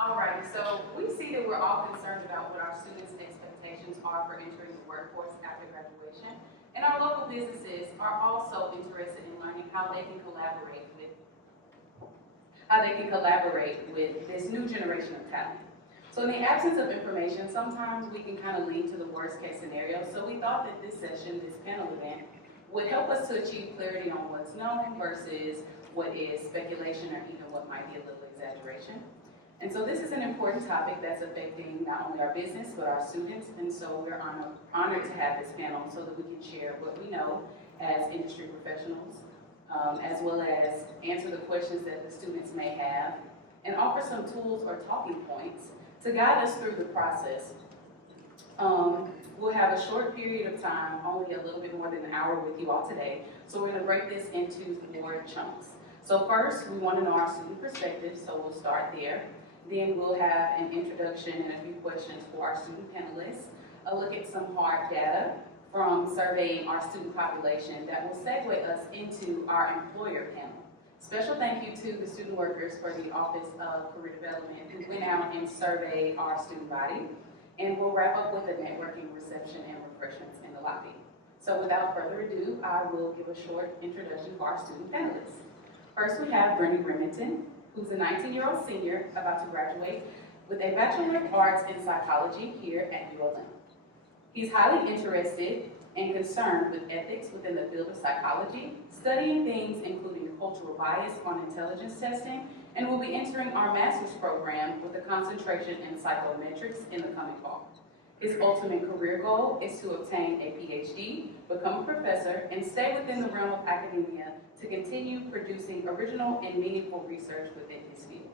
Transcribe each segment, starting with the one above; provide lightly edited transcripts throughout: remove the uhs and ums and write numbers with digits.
Alrighty, so we see that we're all concerned about what our students' expectations are for entering the workforce after graduation. And our local businesses are also interested in learning how they can collaborate with this new generation of talent. So in the absence of information, sometimes we can kind of lean to the worst case scenario. So we thought that this session, this panel event, would help us to achieve clarity on what's known versus what is speculation or even what might be a little exaggeration. And so this is an important topic that's affecting not only our business, but our students. And so we're honored to have this panel so that we can share what we know as industry professionals, as well as answer the questions that the students may have, and offer some tools or talking points to guide us through the process. We'll have a short period of time, only a little bit more than an hour with you all today. So we're gonna break this into 4 chunks. So first, we wanna know our student perspective, so we'll start there. Then we'll have an introduction and a few questions for our student panelists, a look at some hard data from surveying our student population that will segue us into our employer panel. Special thank you to the student workers for the Office of Career Development who went out and surveyed our student body. And we'll wrap up with a networking reception and refreshments in the lobby. So without further ado, I will give a short introduction for our student panelists. First, we have Bernie Remington, who's a 19-year-old senior about to graduate with a Bachelor of Arts in Psychology here at ULM. He's highly interested and concerned with ethics within the field of psychology, studying things including cultural bias on intelligence testing, and will be entering our master's program with a concentration in psychometrics in the coming fall. His ultimate career goal is to obtain a PhD, become a professor, and stay within the realm of academia to continue producing original and meaningful research within his field.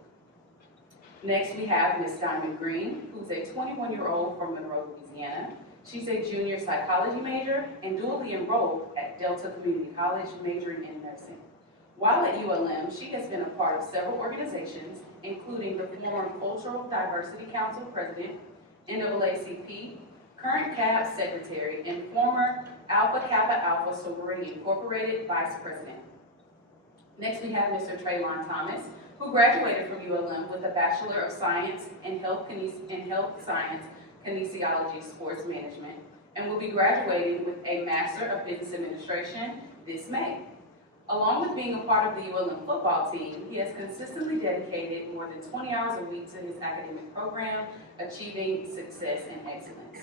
Next, we have Ms. Diamond Green, who's a 21-year-old from Monroe, Louisiana. She's a junior psychology major and dually enrolled at Delta Community College, majoring in nursing. While at ULM, she has been a part of several organizations, including the former Cultural Diversity Council President, NAACP, current CAB Secretary, and former Alpha Kappa Alpha Sorority Incorporated Vice President. Next, we have Mr. Traylon Thomas, who graduated from ULM with a Bachelor of Science in Health Science Kinesiology Sports Management, and will be graduating with a Master of Business Administration this May. Along with being a part of the ULM football team, he has consistently dedicated more than 20 hours a week to his academic program, achieving success and excellence.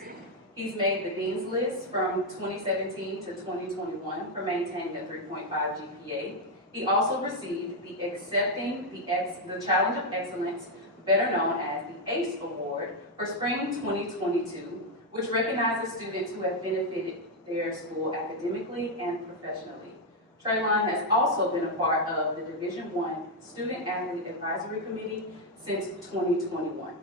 He's made the Dean's List from 2017 to 2021 for maintaining a 3.5 GPA. He also received the Accepting the Challenge of Excellence, better known as the ACE Award, for Spring 2022, which recognizes students who have benefited their school academically and professionally. Traylon has also been a part of the Division I Student Athlete Advisory Committee since 2021.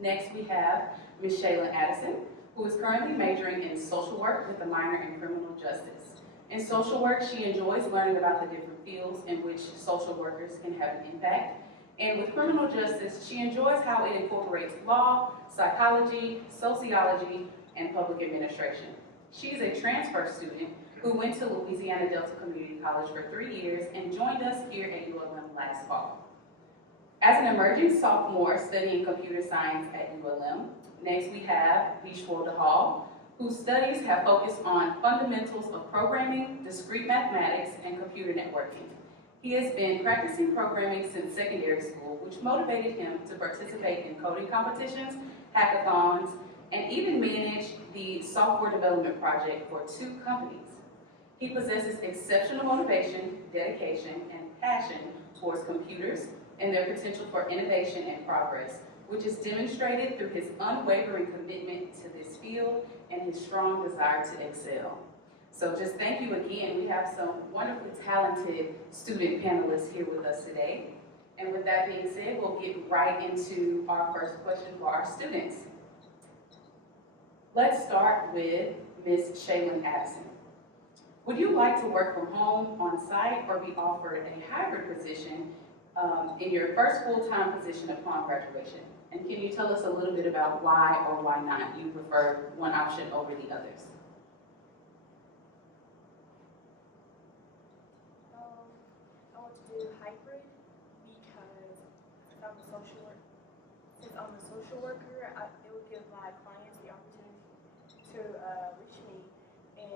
Next, we have Ms. Shaylin Addison, who is currently majoring in social work with a minor in criminal justice. In social work, she enjoys learning about the different fields in which social workers can have an impact. And with criminal justice, she enjoys how it incorporates law, psychology, sociology, and public administration. She is a transfer student who went to Louisiana Delta Community College for 3 years and joined us here at ULM last fall. As an emerging sophomore studying computer science at ULM, next we have Vishwal Dahal, whose studies have focused on fundamentals of programming, discrete mathematics, and computer networking. He has been practicing programming since secondary school, which motivated him to participate in coding competitions, hackathons, and even manage the software development project for 2 companies. He possesses exceptional motivation, dedication, and passion towards computers and their potential for innovation and progress, which is demonstrated through his unwavering commitment to this field and his strong desire to excel. So just thank you again. We have some wonderfully talented student panelists here with us today. And with that being said, we'll get right into our first question for our students. Let's start with Ms. Shaylin Addison. Would you like to work from home, on site, or be offered a hybrid position in your first full-time position upon graduation? And can you tell us a little bit about why or why not you prefer one option over the others? I want to do hybrid because I'm a social worker. social worker, it would give my clients the opportunity to reach me in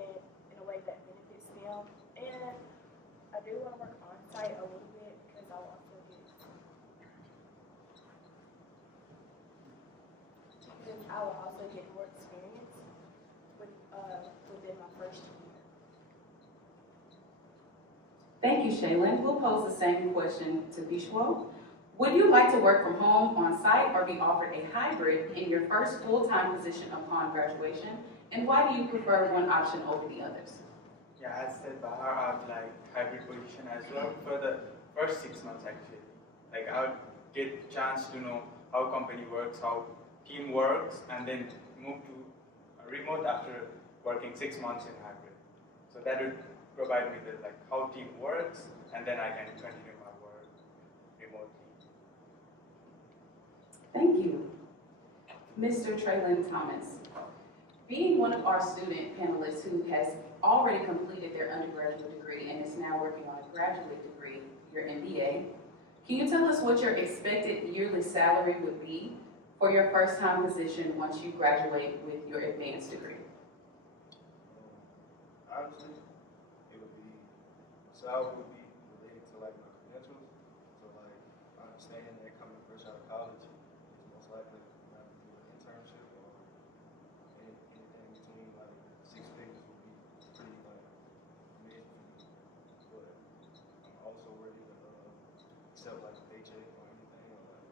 a way that benefits them. And I do want to work on site a little bit because I will also get more experience within my first year. Thank you, Shaylin. We'll pose the same question to Bishwo. Would you like to work from home, on site, or be offered a hybrid in your first full-time position upon graduation? And why do you prefer one option over the others? Yeah, as said, Bahar, I would like hybrid position as well for the first 6 months actually. Like I would get chance to know how company works, how team works, and then move to remote after working 6 months in hybrid. So that would provide me with like how team works, and then I can continue my work remotely. Thank you. Mr. Traylon Thomas, being one of our student panelists who has already completed their undergraduate degree and is now working on a graduate degree, your MBA, can you tell us what your expected yearly salary would be for your first-time position once you graduate with your advanced degree? Honestly, salary would be related to like my credentials. So like I understand that coming fresh out of college is most likely not to do an internship or anything between like 6 figures would be pretty like amazing for me. But I'm also ready to accept like a paycheck or anything or like.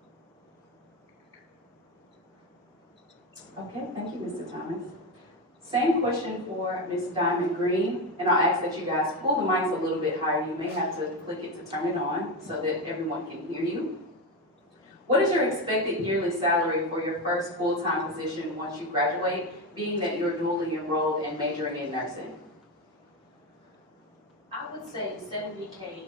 Okay, thank you, Mr. Thomas. Same question for Ms. Diamond Green, and I'll ask that you guys pull the mics a little bit higher. You may have to click it to turn it on so that everyone can hear you. What is your expected yearly salary for your first full-time position once you graduate, being that you're dually enrolled and majoring in nursing? I would say 70K.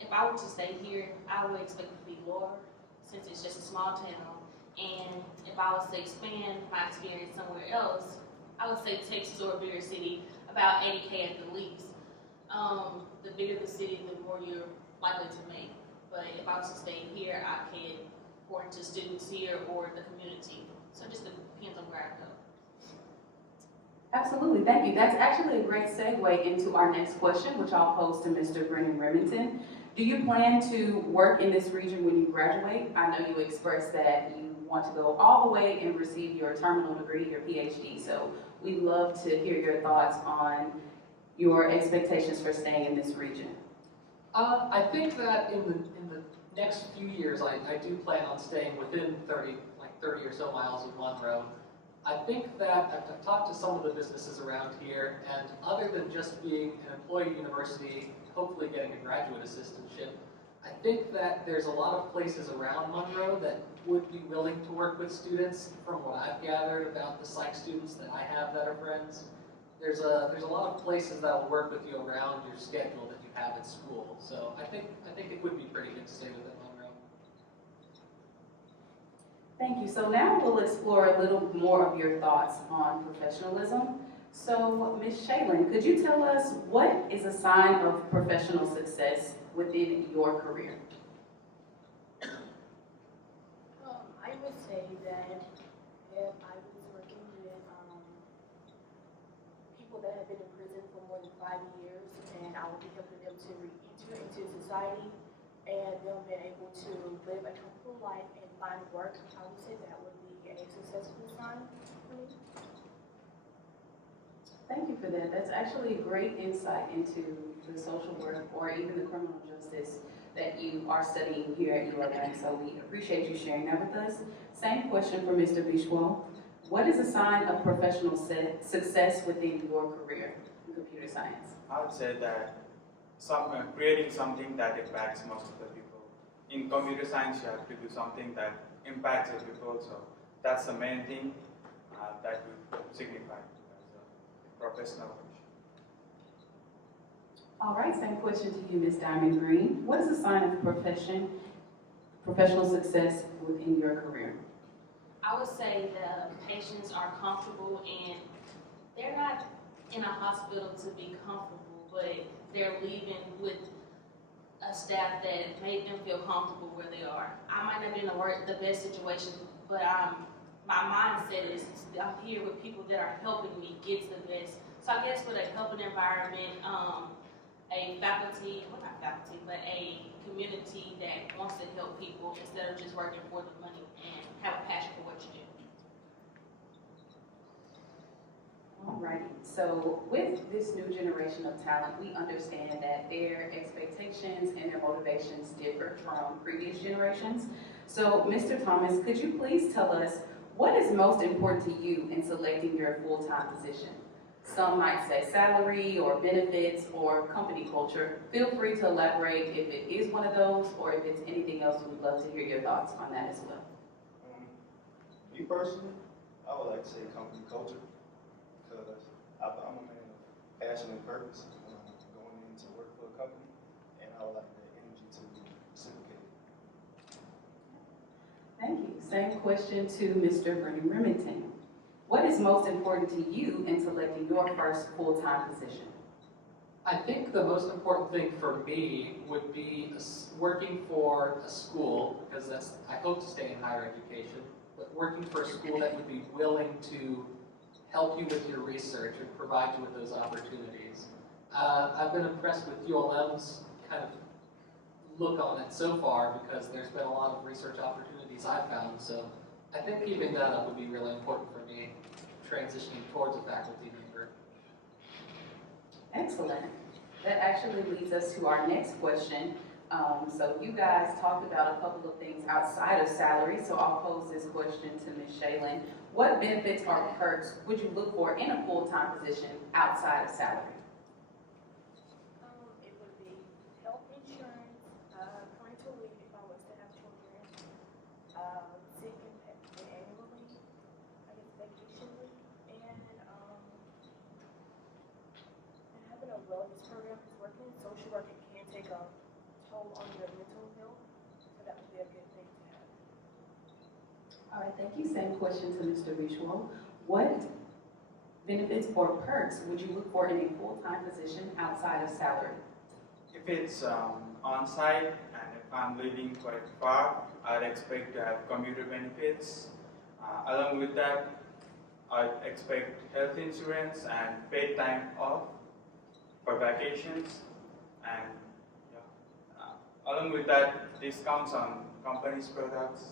If I were to stay here, I would expect it to be lower since it's just a small town. And if I was to expand my experience somewhere else, I would say Texas or a bigger city, about 80K at the least. The bigger the city, the more you're likely to make. But if I was to stay here, I can pour into students here or the community. So it just depends on where I go. Absolutely, thank you. That's actually a great segue into our next question, which I'll pose to Mr. Brennan Remington. Do you plan to work in this region when you graduate? I know you expressed that you want to go all the way and receive your terminal degree, your PhD. So we'd love to hear your thoughts on your expectations for staying in this region. I think that in the next few years, I do plan on staying within 30 or so miles of Monroe. I think that I've talked to some of the businesses around here, and other than just being an employee university, hopefully getting a graduate assistantship, I think that there's a lot of places around Monroe that would be willing to work with students. From what I've gathered about the psych students that I have that are friends, there's a lot of places that will work with you around your schedule that you have at school. So I think it would be pretty good to stay within Monroe. Thank you. So now we'll explore a little more of your thoughts on professionalism. So Ms. Shaylin, could you tell us what is a sign of professional success within your career? I would say that if I was working with people that have been in prison for more than 5 years, and I would be helping them to re-enter into society and them being able to live a comfortable life and find work, I would say that would be a successful sign for me. Thank you for that. That's actually a great insight into the social work or even the criminal justice that you are studying here at ULM. So we appreciate you sharing that with us. Same question for Mr. Bishwo. What is a sign of professional success within your career in computer science? I would say that creating something that impacts most of the people. In computer science, you have to do something that impacts the people, so that's the main thing that would signify as a professional. All right, same question to you, Ms. Diamond Green. What is a sign of professional success within your career? I would say the patients are comfortable and they're not in a hospital to be comfortable, but they're leaving with a staff that made them feel comfortable where they are. I might not be in the best situation but my mindset is I'm here with people that are helping me get to the best. So I guess with a helping environment, a faculty, well not faculty, but a community that wants to help people instead of just working for the money and have a passion for what you do. Alrighty, so with this new generation of talent, we understand that their expectations and their motivations differ from previous generations. So, Mr. Thomas, could you please tell us what is most important to you in selecting your full-time position? Some might say salary or benefits or company culture. Feel free to elaborate if it is one of those or if it's anything else. We'd love to hear your thoughts on that as well. Me personally, I would like to say company culture, because I'm a man of passion and purpose when I'm going in to work for a company, and I would like that energy to reciprocate. Thank you. Same question to Mr. Bernie Remington. What is most important to you in selecting your first full-time position? I think the most important thing for me would be working for a school, because I hope to stay in higher education, but working for a school that would be willing to help you with your research and provide you with those opportunities. I've been impressed with ULM's kind of look on it so far, because there's been a lot of research opportunities I've found, so I think keeping that up would be really important for me, transitioning towards a faculty member. Excellent. That actually leads us to our next question. So you guys talked about a couple of things outside of salary, so I'll pose this question to Ms. Shaylin. What benefits or perks would you look for in a full-time position outside of salary? It would be health insurance, parental leave if I was to have children, sick and annual leave, I guess vacation leave, and having a wellness program is working. Social work can take a toll on your mental health, so that would be a good thing to have. All right, thank you. Same question to Mr. Rishwal. What benefits or perks would you look for in a full-time position outside of salary? If it's on-site and if I'm living quite far, I'd expect to have commuter benefits. Along with that, I'd expect health insurance and paid time off for vacations, and along with that, discounts on company's products.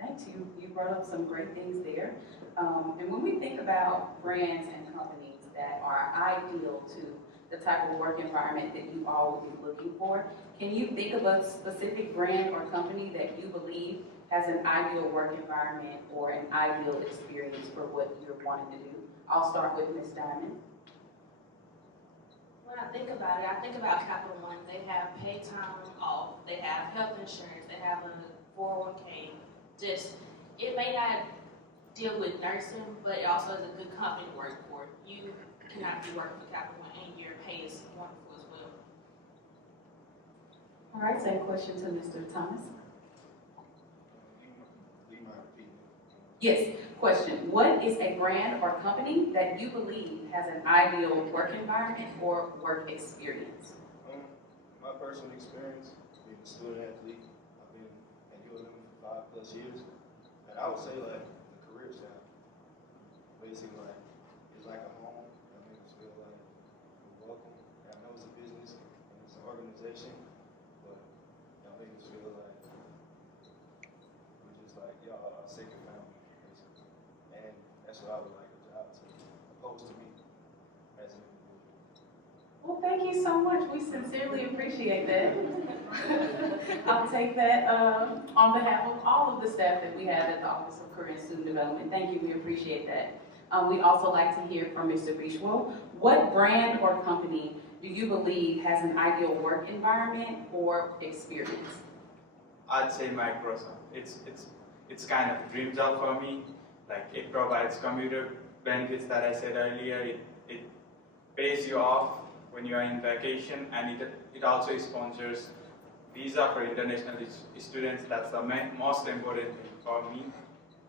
Thanks. You brought up some great things there. And when we think about brands and companies that are ideal to the type of work environment that you all would be looking for, can you think of a specific brand or company that you believe has an ideal work environment or an ideal experience for what you're wanting to do? I'll start with Ms. Diamond. When I think about it, I think about Capital One. They have paid time off, they have health insurance, they have a 401k. It may not deal with nursing, but it also is a good company to work for. You cannot be working for Capital One and your pay is wonderful as well. All right, same question to Mr. Thomas. Do you mind repeating? Yes, question. What is a brand or company that you believe has an ideal work environment or work experience? My personal experience, being a student athlete, I've been at ULM for 5+ years, and I would say like the career center, basically like it's like a home. That makes us feel like we're welcome. And I know it's a business and it's an organization, but y'all make us feel like we're just like y'all are a second family, basically. And that's what I would like a job to oppose to me as an individual. Well, thank you so much. We sincerely appreciate that. I'll take that on behalf of all of the staff that we have at the Office of Career and Student Development. Thank you. We appreciate that. We'd also like to hear from Mr. Rishwal. What brand or company do you believe has an ideal work environment or experience? I'd say Microsoft. It's kind of a dream job for me. Like, it provides commuter benefits that I said earlier. It pays you off when you are in vacation, and it also sponsors visa for international students. That's the most important thing for me,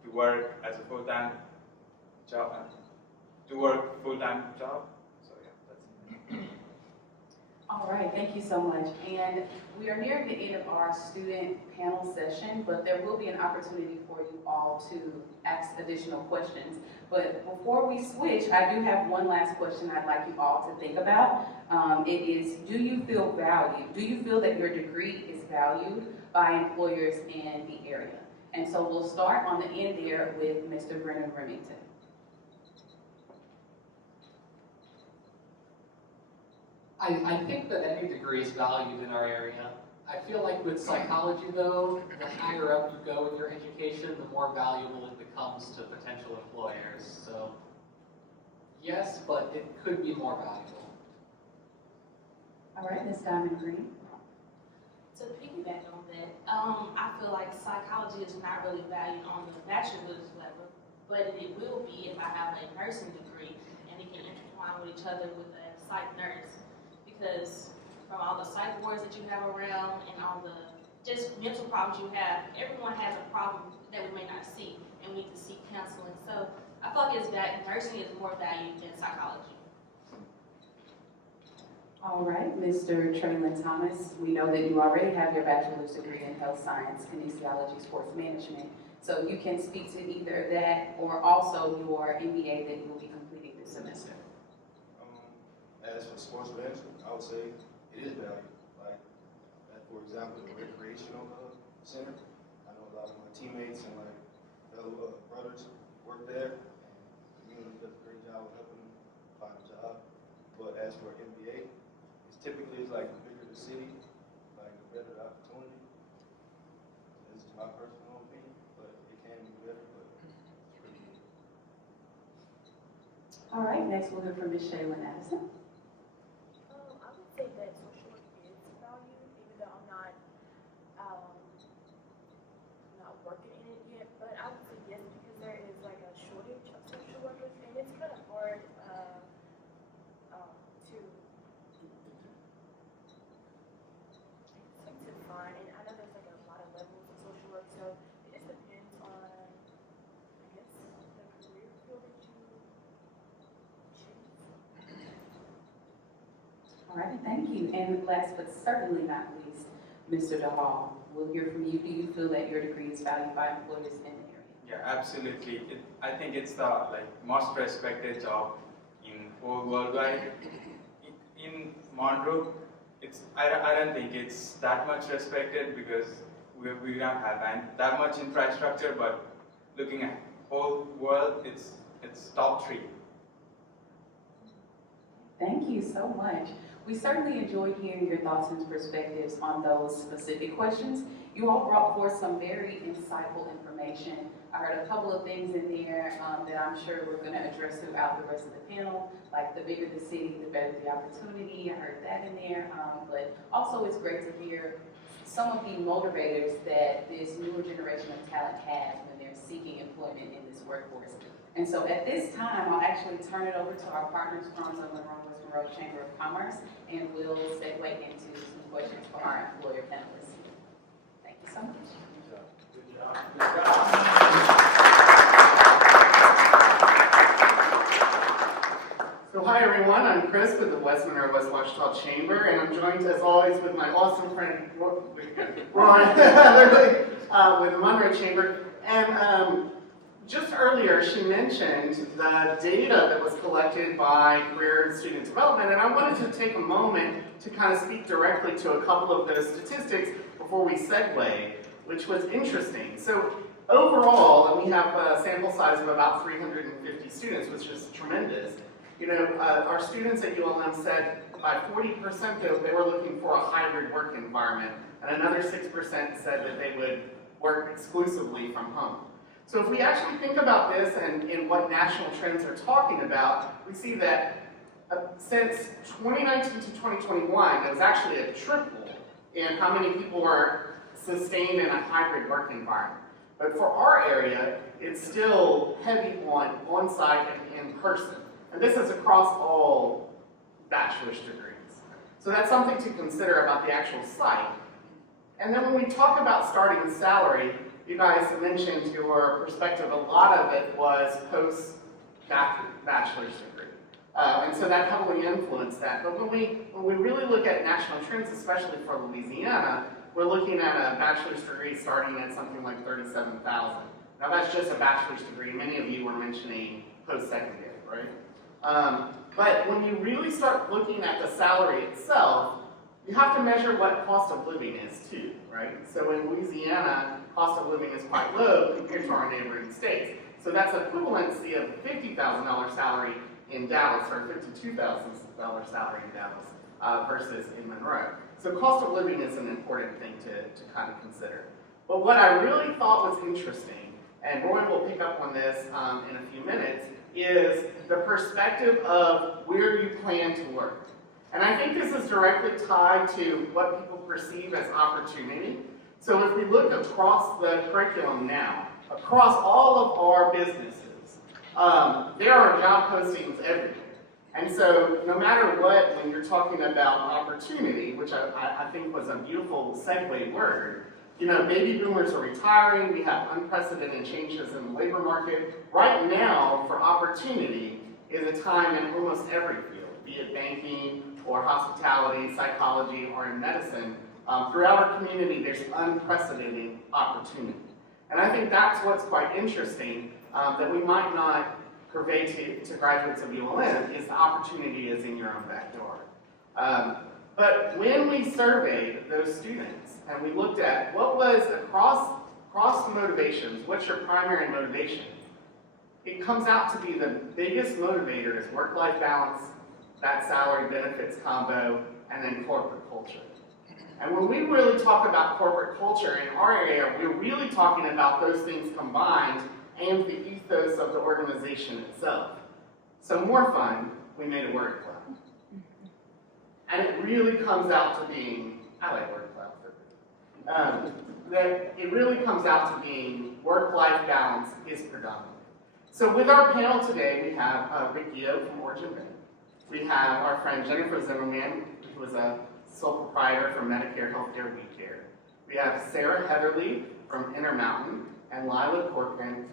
to work as a full-time job. So yeah, that's it. All right, thank you so much. And we are nearing the end of our student panel session, but there will be an opportunity for you all to ask additional questions. But before we switch, I do have one last question I'd like you all to think about. It is, do you feel valued? Do you feel that your degree is valued by employers in the area? And so we'll start on the end there with Mr. Brennan Remington. I think that any degree is valued in our area. I feel like with psychology though, the higher up you go in your education, the more valuable it becomes to potential employers. So yes, but it could be more valuable. All right, Ms. Diamond Green. To piggyback on that, I feel like psychology is not really valued on the bachelor's level, but it will be if I have a nursing degree and it can intertwine with each other with a psych nurse. Because from all the psych wards that you have around and all the just mental problems you have, everyone has a problem that we may not see and we need to seek counseling. So I feel like it's that nursing is more valued than psychology. All right, Mr. Traylon Thomas, we know that you already have your bachelor's degree in health science, kinesiology, sports management. So you can speak to either that or also your MBA that you will be completing this semester. As for sports management, I would say it is valued. Like, for example, the recreational center. I know a lot of my teammates and like fellow brothers work there, and the community does a great job of helping them find a job. But as for MBA, it's typically like the bigger the city, like the better the opportunity. This is my personal opinion, but it can be better, but it's pretty good. All right, next we'll hear from Ms. Shaylin Addison. I would say that social work is valued, even though I'm not working in it yet. But I would say yes, because there is like a shortage of social workers, and it's kind of hard to find. And I know there's like a lot of levels of social work, so it just depends on, I guess, the career field that you choose. All right, thank you. And last but certainly not least, Mr. DeHall, we'll hear from you. Do you feel that your degree is valued by employers in the area? Yeah, absolutely. I think it's the most respected job in whole worldwide. In Monroe, I don't think it's that much respected because we don't have that much infrastructure. But looking at whole world, it's top 3. Thank you so much. We certainly enjoyed hearing your thoughts and perspectives on those specific questions. You all brought forth some very insightful information. I heard a couple of things in there that I'm sure we're going to address throughout the rest of the panel, like the bigger the city, the better the opportunity. I heard that in there, but also it's great to hear some of the motivators that this newer generation of talent has when they're seeking employment in this workforce. And so at this time, I'll actually turn it over to our partners from the Monroe Chamber of Commerce, and we'll segue into some questions for our employer panelists. Thank you so much. Good job. Good job. So hi everyone, I'm Chris with the West Monroe West Ouachita Chamber, and I'm joined as always with my awesome friend Ron with the Monroe Chamber. And just earlier she mentioned the data that was collected by Career and Student Development, and I wanted to take a moment to kind of speak directly to a couple of those statistics before we segue, which was interesting. So overall, and we have a sample size of about 350 students, which is tremendous. You know, our students at ULM said by 40% they were looking for a hybrid work environment, and another 6% said that they would work exclusively from home. So if we actually think about this and what national trends are talking about, we see that since 2019 to 2021, there was actually a triple in how many people were sustained in a hybrid work environment. But for our area, it's still heavy on on-site and in person. And this is across all bachelor's degrees. So that's something to consider about the actual site. And then when we talk about starting salary, you guys mentioned your perspective. A lot of it was post-bachelor's degree. And so that heavily influenced that. But when we really look at national trends, especially for Louisiana, we're looking at a bachelor's degree starting at something like $37,000. Now that's just a bachelor's degree. Many of you were mentioning post-secondary, right? But when you really start looking at the salary itself, you have to measure what cost of living is too, right? So in Louisiana, cost of living is quite low compared to our neighboring states. So that's equivalency of $50,000 salary in Dallas or $52,000 salary in Dallas versus in Monroe. So cost of living is an important thing to kind of consider. But what I really thought was interesting, and Roy will pick up on this in a few minutes, is the perspective of where you plan to work. And I think this is directly tied to what people perceive as opportunity. So if we look across the curriculum now, across all of our businesses, there are job postings everywhere. And so no matter what, when you're talking about opportunity, which I think was a beautiful segue word, you know, baby boomers are retiring, we have unprecedented changes in the labor market. Right now, for opportunity, is a time in almost every field, be it banking or hospitality, psychology, or in medicine. Throughout our community, there's unprecedented opportunity. And I think that's what's quite interesting, that we might not convey to graduates of ULM, is the opportunity is in your own backyard. But when we surveyed those students, and we looked at what was across motivations, what's your primary motivation, it comes out to be the biggest motivator is work-life balance, that salary benefits combo, and then corporate culture. And when we really talk about corporate culture in our area, we're really talking about those things combined and the ethos of the organization itself. So more fun, we made a word cloud. And it really comes out to being, I like word clouds, that it really comes out to being work-life balance is predominant. So with our panel today, we have Rick Gio from Origin Bank. We have our friend Jennifer Zimmerman, who was a sole proprietor for Medicare Healthcare WeCare. We have Sarah Heatherly from Intermountain and Lila Corcoran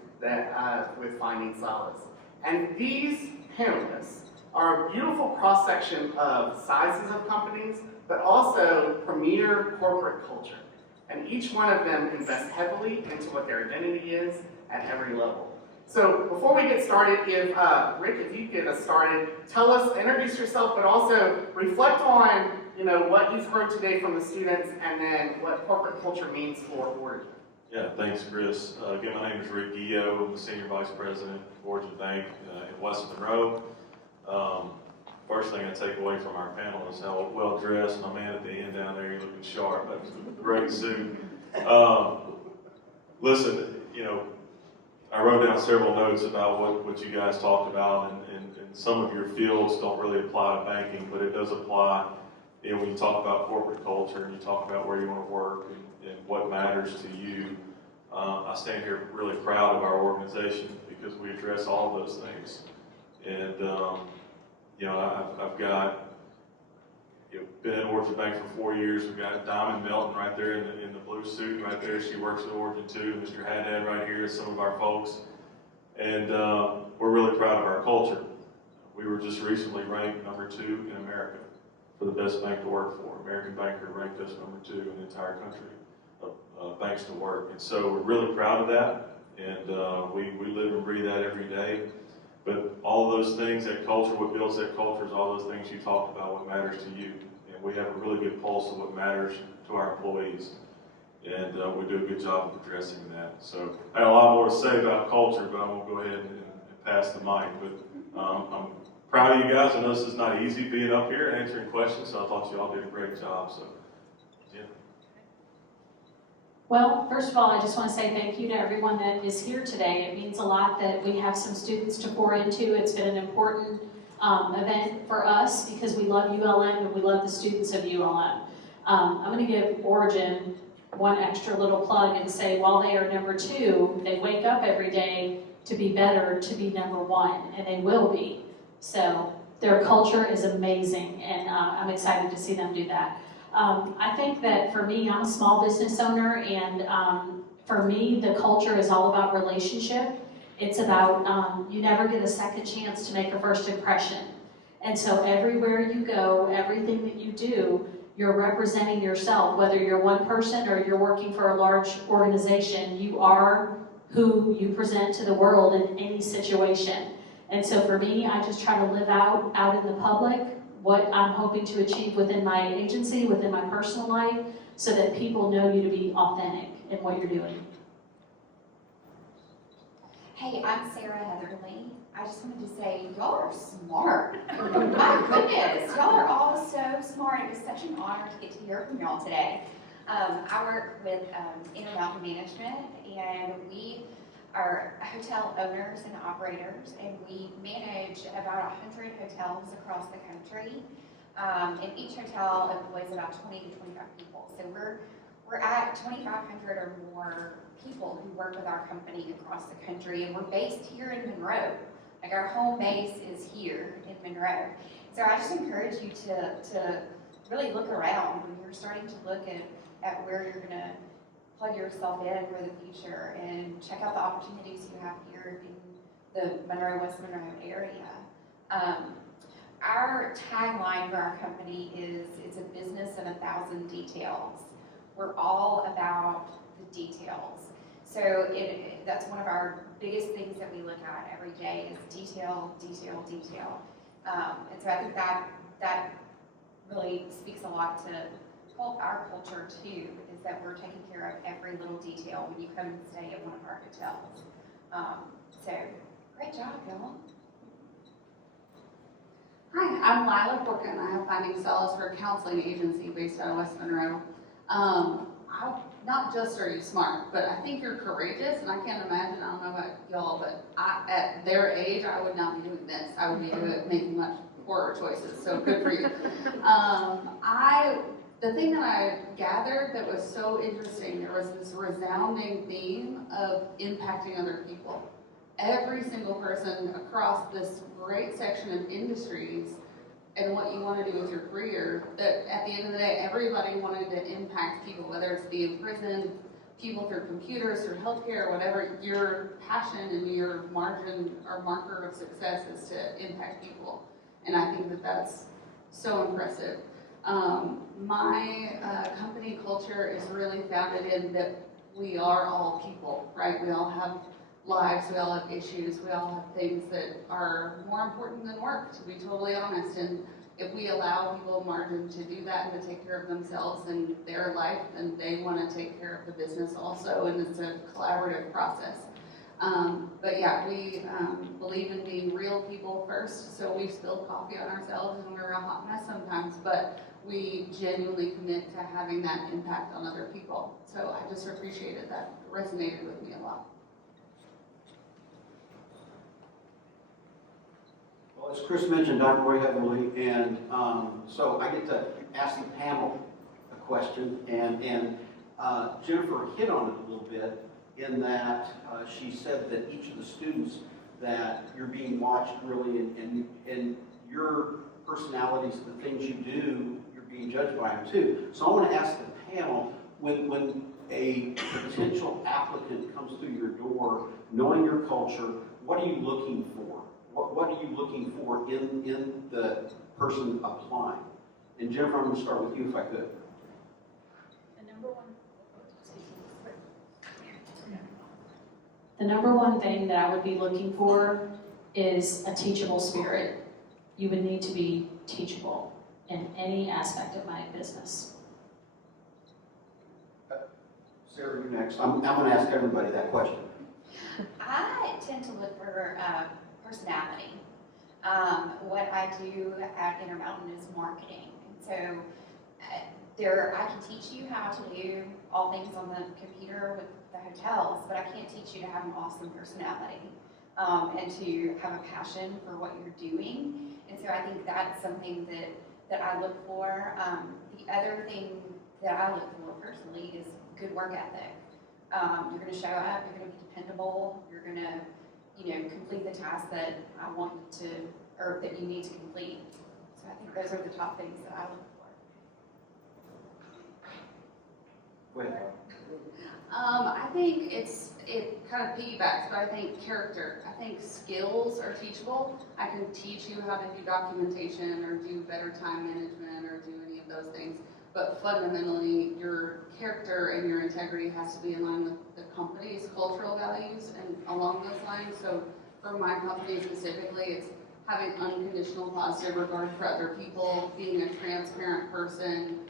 with Finding Solace. And these panelists are a beautiful cross-section of sizes of companies, but also premier corporate culture. And each one of them invests heavily into what their identity is at every level. So before we get started, Rick, if you get us started, introduce yourself, but also reflect on what you've heard today from the students, and then what corporate culture means for Origin. Yeah, thanks, Chris. Again, my name is Rick Gio. I'm the Senior Vice President of Origin Bank in West Monroe. First thing I take away from our panel is how well dressed. My man at the end down there, you're looking sharp. That's a great suit. Listen, I wrote down several notes about what you guys talked about, and some of your fields don't really apply to banking, but it does apply when you talk about corporate culture and you talk about where you want to work and what matters to you. I stand here really proud of our organization because we address all of those things. And I've got been at Origin Bank for 4 years. We've got Diamond Melton right there in the blue suit right there. She works at Origin too. Mr. Haddad right here is some of our folks. And we're really proud of our culture. We were just recently ranked #2 in America for the best bank to work for. American Banker ranked us #2 in the entire country of banks to work. And so we're really proud of that. And we live and breathe that every day. But all of those things, that culture, what builds that culture is all those things you talked about, what matters to you. And we have a really good pulse of what matters to our employees. And we do a good job of addressing that. So I had a lot more to say about culture, but I'm going to go ahead and pass the mic. But I'm proud of you guys. I know this is not easy being up here and answering questions, so I thought you all did a great job. So, yeah. Well, first of all, I just want to say thank you to everyone that is here today. It means a lot that we have some students to pour into. It's been an important event for us because we love ULM and we love the students of ULM. I'm going to give Origin one extra little plug and say while they are #2, they wake up every day to be better, to be #1, and they will be. So their culture is amazing, and I'm excited to see them do that. I think that for me, I'm a small business owner, and for me, the culture is all about relationship. It's about you never get a second chance to make a first impression. And so everywhere you go, everything that you do, you're representing yourself. Whether you're one person or you're working for a large organization, you are who you present to the world in any situation. And so for me, I just try to live out in the public what I'm hoping to achieve within my agency, within my personal life, so that people know you to be authentic in what you're doing. Hey, I'm Sarah Heatherly. I just wanted to say, y'all are smart. My goodness, y'all are all so smart. It was such an honor to get to hear from y'all today. I work with Intermountain Management, and we are hotel owners and operators, and we manage about 100 hotels across the country. And each hotel employs about 20 to 25 people. So we're at 2,500 or more people who work with our company across the country, and we're based here in Monroe. Like, our home base is here in Monroe. So I just encourage you to really look around when you're starting to look at where you're gonna plug yourself in for the future, and check out the opportunities you have here in the Monroe, West Monroe area. Our tagline for our company is, it's a business of 1,000 details. We're all about the details. So that's one of our biggest things that we look at every day is detail, detail, detail. And so I think that really speaks a lot to our culture too, is that we're taking care of every little detail when you come and stay at one of our hotels. So great job, y'all. Hi, I'm Lila Corkin. I have Finding Solace for a counseling agency based out of West Monroe. Not just are you smart, but I think you're courageous, and I can't imagine, I don't know about y'all, but at their age, I would not be doing this. I would be making much poorer choices, so good for you. The thing that I gathered that was so interesting, there was this resounding theme of impacting other people. Every single person across this great section of industries and what you want to do with your career, that at the end of the day, everybody wanted to impact people, whether it's be in prison, people through computers, through healthcare, whatever. Your passion and your margin or marker of success is to impact people. And I think that that's so impressive. My company culture is really founded in that we are all people, right? We all have lives, we all have issues, we all have things that are more important than work, to be totally honest. And if we allow people margin to do that and to take care of themselves and their life, then they want to take care of the business also, and it's a collaborative process. But yeah, we believe in being real people first, so we spill coffee on ourselves and we're a hot mess sometimes, but we genuinely commit to having that impact on other people. So I just appreciated that. It resonated with me a lot. Well, as Chris mentioned, I'm Roy Heatherly, and so I get to ask the panel a question, and Jennifer hit on it a little bit in that she said that each of the students that you're being watched really, and your personalities, the things you do, you're being judged by them too. So I want to ask the panel, when a potential applicant comes through your door, knowing your culture, what are you looking for? What are you looking for in the person applying? And Jennifer, I'm going to start with you if I could. The number one thing that I would be looking for is a teachable spirit. You would need to be teachable in any aspect of my business. Sarah, you next. I'm going to ask everybody that question. I tend to look for personality. What I do at Intermountain is marketing. And so I can teach you how to do all things on the computer with the hotels, but I can't teach you to have an awesome personality and to have a passion for what you're doing. And so I think that's something that I look for. The other thing that I look for personally is good work ethic. You're going to show up, you're going to be dependable, you're going to complete the tasks that I want to, or that you need to complete. So I think those are the top things that I look for. Go ahead. I think it's it kind of piggybacks, but I think character. I think skills are teachable. I can teach you how to do documentation or do better time management or do any of those things. But fundamentally, your character and your integrity has to be in line with the company's cultural values and along those lines. So for my company specifically, it's having unconditional positive regard for other people, being a transparent person,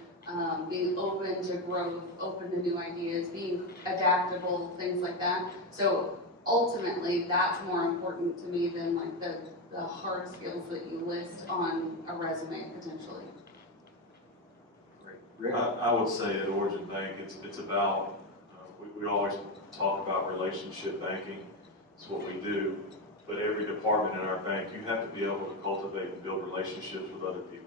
being open to growth, open to new ideas, being adaptable, things like that. So ultimately, that's more important to me than like the hard skills that you list on a resume potentially. Rick? I would say at Origin Bank, it's about, we always talk about relationship banking. It's what we do. But every department in our bank, you have to be able to cultivate and build relationships with other people.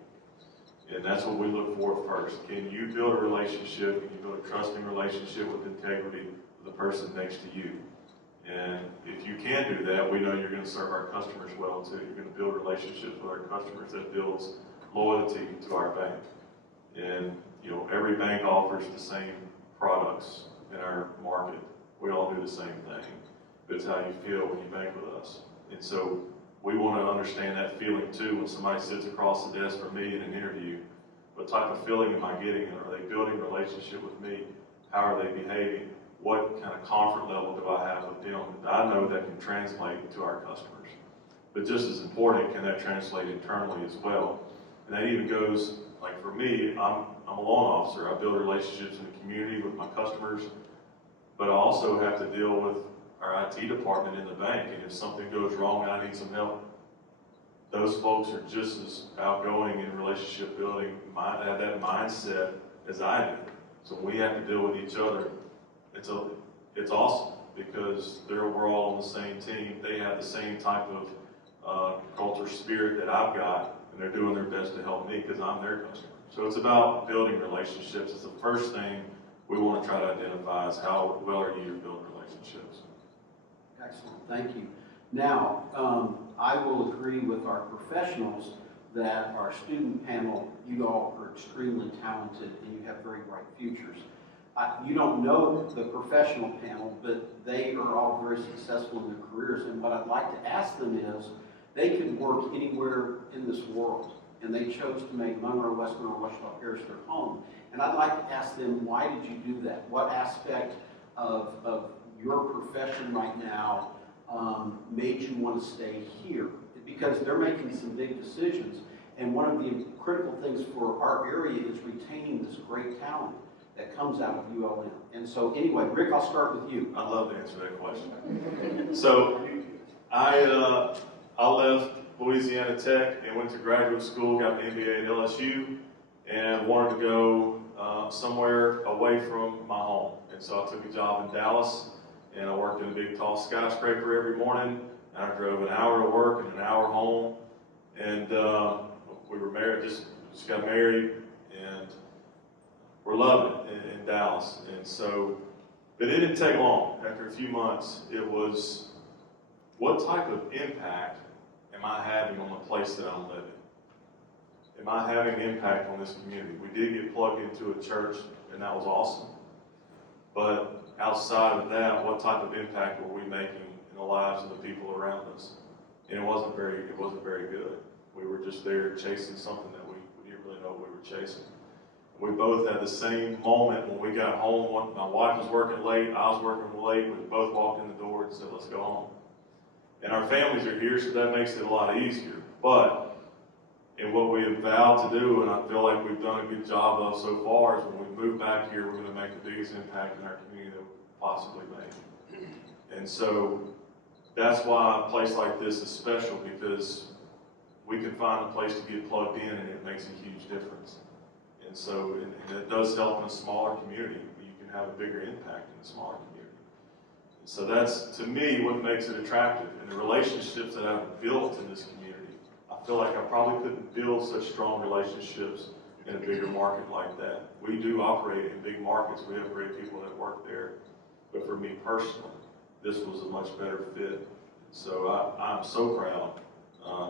And that's what we look for first. Can you build a relationship? Can you build a trusting relationship with integrity with the person next to you? And if you can do that, we know you're going to serve our customers well too. You're going to build relationships with our customers that builds loyalty to our bank. And you know, every bank offers the same products in our market. We all do the same thing. But it's how you feel when you bank with us. And so we want to understand that feeling too when somebody sits across the desk from me in an interview. What type of feeling am I getting? And are they building a relationship with me? How are they behaving? What kind of comfort level do I have with them? I know that can translate to our customers. But just as important, can that translate internally as well? And that even goes, like for me, I'm a loan officer. I build relationships in the community with my customers, but I also have to deal with our IT department in the bank, and if something goes wrong and I need some help, those folks are just as outgoing in relationship building, have that mindset as I do. So when we have to deal with each other, it's awesome because we're all on the same team. They have the same type of culture spirit that I've got, and they're doing their best to help me because I'm their customer. So it's about building relationships. It's the first thing we want to try to identify is how well are you building relationships. Excellent, thank you. Now, I will agree with our professionals that our student panel, you all are extremely talented and you have very bright futures. You don't know the professional panel, but they are all very successful in their careers, and what I'd like to ask them is, they can work anywhere in this world, and they chose to make Monroe, West Monroe, Ouachita Parish their home. And I'd like to ask them, why did you do that? What aspect of your profession right now made you want to stay here? Because they're making some big decisions, and one of the critical things for our area is retaining this great talent that comes out of ULM. And so anyway, Rick, I'll start with you. I'd love to answer that question. So I left Louisiana Tech and went to graduate school, got an MBA at LSU, and wanted to go somewhere away from my home. And so I took a job in Dallas, and I worked in a big tall skyscraper every morning. And I drove an hour to work and an hour home. And we were married, just got married, and we're loving it in Dallas. And so, but it didn't take long. After a few months, it was, what type of impact am I having on the place that I'm living? Am I having impact on this community? We did get plugged into a church, and that was awesome. But outside of that, what type of impact were we making in the lives of the people around us? And it wasn't very good. We were just there chasing something that we didn't really know we were chasing. We both had the same moment when we got home. My wife was working late, I was working late. We both walked in the door and said, let's go home. And our families are here, so that makes it a lot easier. But in what we have vowed to do, and I feel like we've done a good job of so far, is when we move back here, we're going to make the biggest impact in our community that we possibly make. And so that's why a place like this is special, because we can find a place to get plugged in and it makes a huge difference. And so and it does help in a smaller community. You can have a bigger impact in a smaller community. And so that's, to me, what makes it attractive. And the relationships that I've built in this community, I feel like I probably couldn't build such strong relationships in a bigger market like that. We do operate in big markets. We have great people that work there. But for me personally, this was a much better fit. So I'm so proud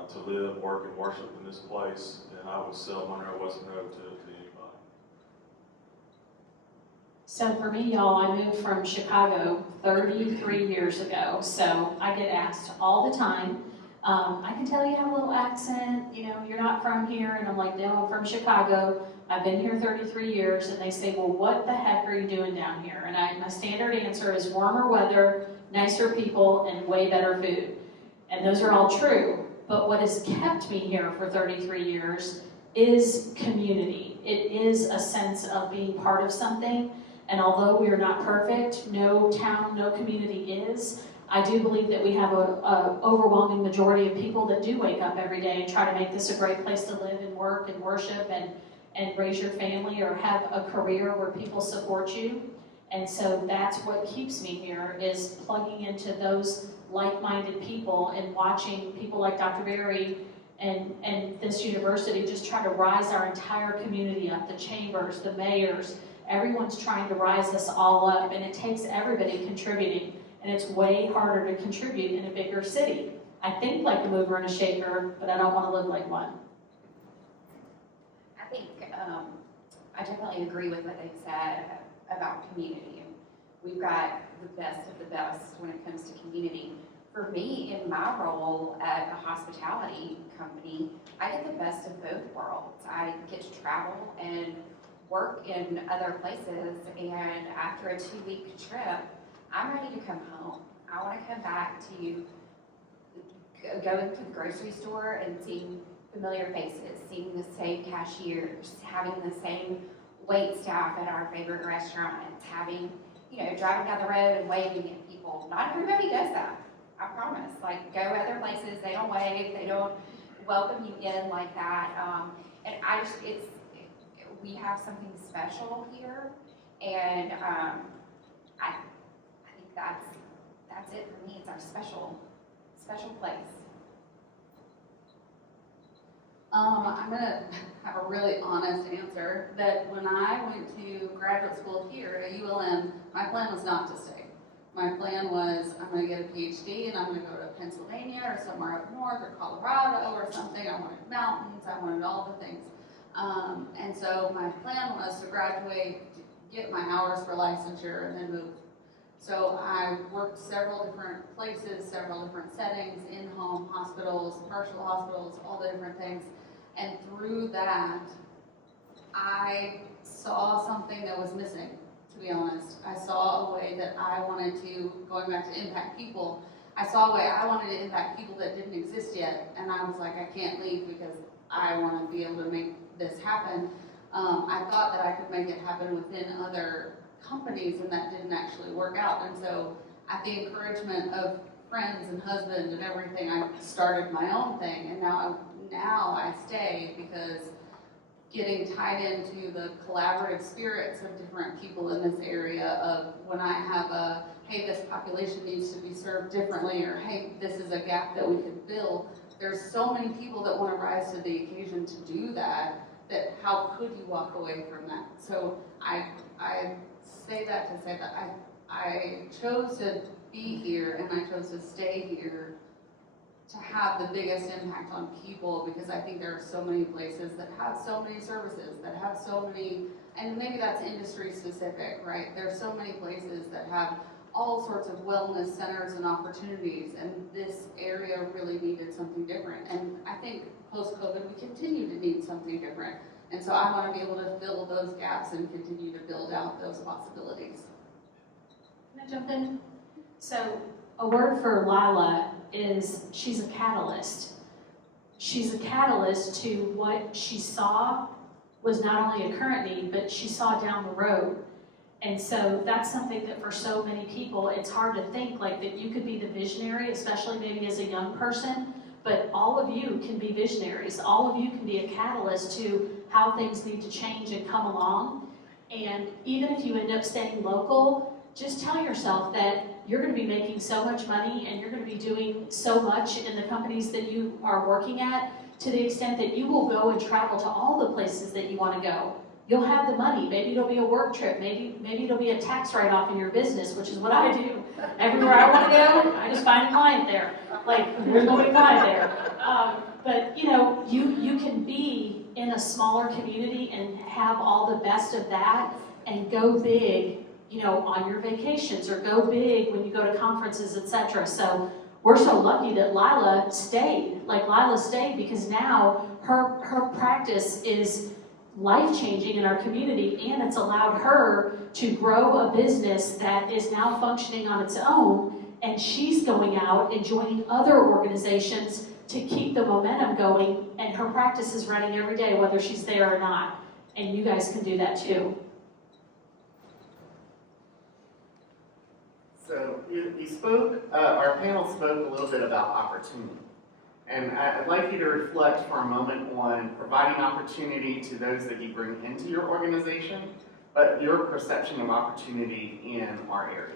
to live, work, and worship in this place. And I would sell Monroe, West Monroe to anybody. So for me, y'all, I moved from Chicago 33 years ago, so I get asked all the time. I can tell you have a little accent, you know, you're not from here, and I'm like, no, I'm from Chicago. I've been here 33 years, and they say, well, what the heck are you doing down here? And my standard answer is warmer weather, nicer people, and way better food. And those are all true, but what has kept me here for 33 years is community. It is a sense of being part of something, and although we are not perfect, no town, no community is, I do believe that we have a overwhelming majority of people that do wake up every day and try to make this a great place to live and work and worship and raise your family or have a career where people support you. And so that's what keeps me here, is plugging into those like-minded people and watching people like Dr. Berry and this university just try to rise our entire community up, the chambers, the mayors, everyone's trying to rise us all up, and it takes everybody contributing. And it's way harder to contribute in a bigger city. I think like a mover and a shaker, but I don't want to live like one. I think I definitely agree with what they've said about community. And we've got the best of the best when it comes to community. For me, in my role at a hospitality company, I get the best of both worlds. I get to travel and work in other places, and after a 2-week trip, I'm ready to come home. I want to come back to going to the grocery store and seeing familiar faces, seeing the same cashiers, having the same wait staff at our favorite restaurants, having, you know, driving down the road and waving at people. Not everybody does that, I promise. Like, go other places, they don't wave, they don't welcome you in like that. And we have something special here, and I think that's it for me. It's our special place. I'm gonna have a really honest answer that when I went to graduate school here at ULM, my plan was not to stay. My plan was I'm gonna get a PhD and I'm gonna go to Pennsylvania or somewhere up north or Colorado or something. I wanted mountains, I wanted all the things. And so my plan was to graduate, get my hours for licensure, and then move. So I worked several different places, several different settings, in-home hospitals, partial hospitals, all the different things. And through that, I saw something that was missing, to be honest. I saw a way that I wanted to, going back to impact people, I saw a way I wanted to impact people that didn't exist yet. And I was like, I can't leave because I want to be able to make this happen. I thought that I could make it happen within other companies, and that didn't actually work out. And so at the encouragement of friends and husband and everything, I started my own thing, and now I stay because getting tied into the collaborative spirits of different people in this area of when I have a, hey, this population needs to be served differently, or hey, this is a gap that we could fill. There's so many people that want to rise to the occasion to do that how could you walk away from that? So I say that to say that I chose to be here and I chose to stay here to have the biggest impact on people, because I think there are so many places that have so many services, that have so many, and maybe that's industry specific, right? There are so many places that have all sorts of wellness centers and opportunities, and this area really needed something different. And I think post-COVID, we continue to need something different. And so I want to be able to fill those gaps and continue to build out those possibilities. Can I jump in? So a word for Lila is she's a catalyst. She's a catalyst to what she saw was not only a current need, but she saw down the road. And so that's something that for so many people, it's hard to think like that you could be the visionary, especially maybe as a young person, but all of you can be visionaries. All of you can be a catalyst to how things need to change and come along. And even if you end up staying local, just tell yourself that you're going to be making so much money and you're going to be doing so much in the companies that you are working at, to the extent that you will go and travel to all the places that you want to go. You'll have the money. Maybe it'll be a work trip. Maybe it'll be a tax write-off in your business, which is what I do. Everywhere I want to go, I just find a client there. Like, there's nobody by there. But you know, you can be in a smaller community and have all the best of that and go big you know, on your vacations or go big when you go to conferences, etc. So we're so lucky that Lila stayed. Like Lila stayed because now her practice is life-changing in our community, and it's allowed her to grow a business that is now functioning on its own, and she's going out and joining other organizations to keep the momentum going, and her practice is running every day, whether she's there or not. And you guys can do that too. So you spoke, our panel spoke a little bit about opportunity. And I'd like you to reflect for a moment on providing opportunity to those that you bring into your organization, but your perception of opportunity in our area.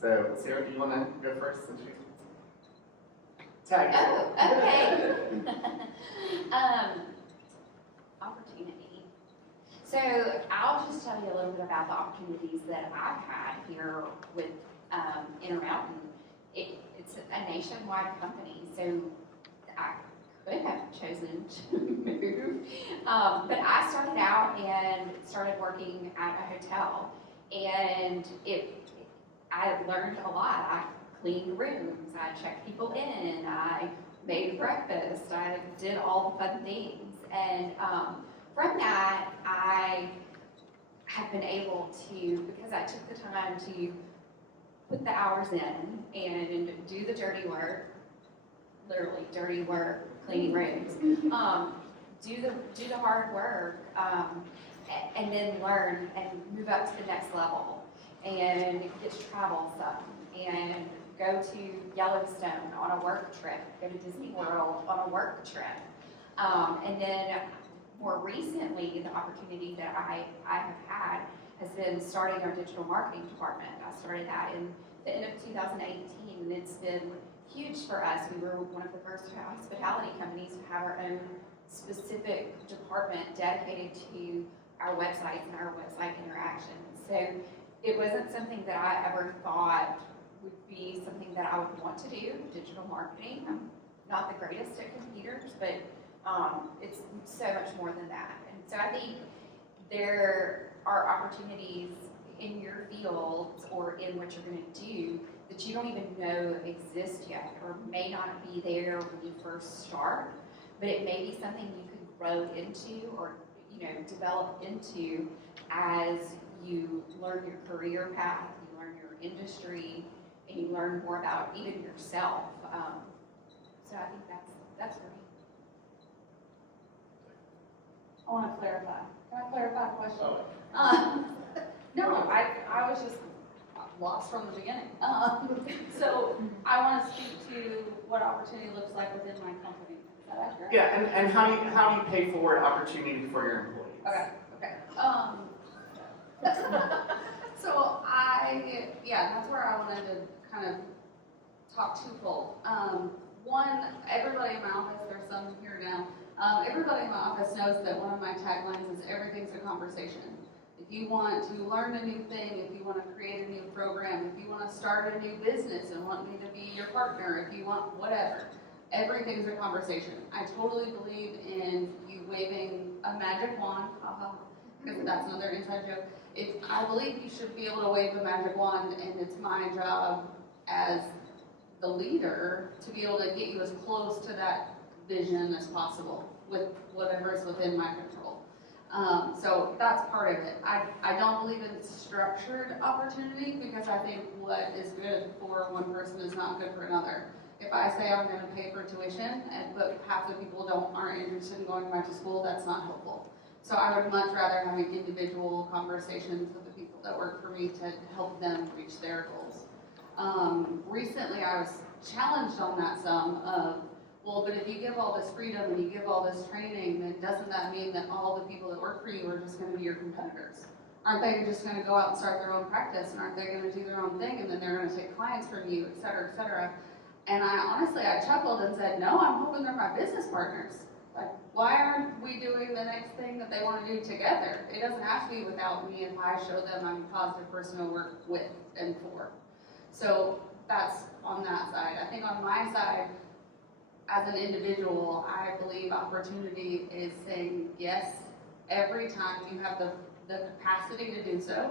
So Sarah, do you want to go first since you tag? Oh, okay. Opportunity. So I'll just tell you a little bit about the opportunities that I've had here with Intermountain. It's a nationwide company, so I could have chosen to move, but I started out and started working at a hotel, and I learned a lot. I cleaned rooms, I checked people in, I made breakfast, I did all the fun things, and from that I have been able to, because I took the time to put the hours in and do the dirty work, literally dirty work, cleaning rooms, do the hard work, and then learn and move up to the next level and get to travel some and go to Yellowstone on a work trip, go to Disney World on a work trip. And then more recently, the opportunity that I have had has been starting our digital marketing department. I started that in the end of 2018, and it's been huge for us. We were one of the first hospitality companies to have our own specific department dedicated to our websites and our website interactions. So it wasn't something that I ever thought would be something that I would want to do, digital marketing. I'm not the greatest at computers, but it's so much more than that. And so I think there are opportunities in your fields or in what you're going to do that you don't even know exist yet or may not be there when you first start, but it may be something you could grow into or, you know, develop into as you learn your career path, you learn your industry, and you learn more about even yourself. So I think that's for me. I want to clarify. Can I clarify a question? No, I was just lost from the beginning. So I want to speak to what opportunity looks like within my company. Is that accurate? Yeah, and how do you pay forward opportunity for your employees? Okay. So that's where I wanted to kind of talk twofold. One, everybody in my office, there's some here now, everybody in my office knows that one of my taglines is everything's a conversation. If you want to learn a new thing, if you want to create a new program, if you want to start a new business and want me to be your partner, if you want whatever, everything's a conversation. I totally believe in you waving a magic wand, because that's another inside joke. I believe you should be able to wave a magic wand, and it's my job as the leader to be able to get you as close to that vision as possible with whatever is within my control. So that's part of it. I don't believe in structured opportunity because I think what is good for one person is not good for another. If I say I'm going to pay for tuition, but half the people aren't interested in going back to school, that's not helpful. So I would much rather have individual conversations with the people that work for me to help them reach their goals. Recently I was challenged on that some of, well, but if you give all this freedom and you give all this training, then doesn't that mean that all the people that work for you are just going to be your competitors? Aren't they just going to go out and start their own practice, and aren't they going to do their own thing, and then they're going to take clients from you, et cetera, et cetera? And I chuckled and said, no, I'm hoping they're my business partners. Like, why aren't we doing the next thing that they want to do together? It doesn't have to be without me if I show them I'm a positive person to work with and for. So that's on that side. I think on my side, as an individual, I believe opportunity is saying yes every time you have the capacity to do so.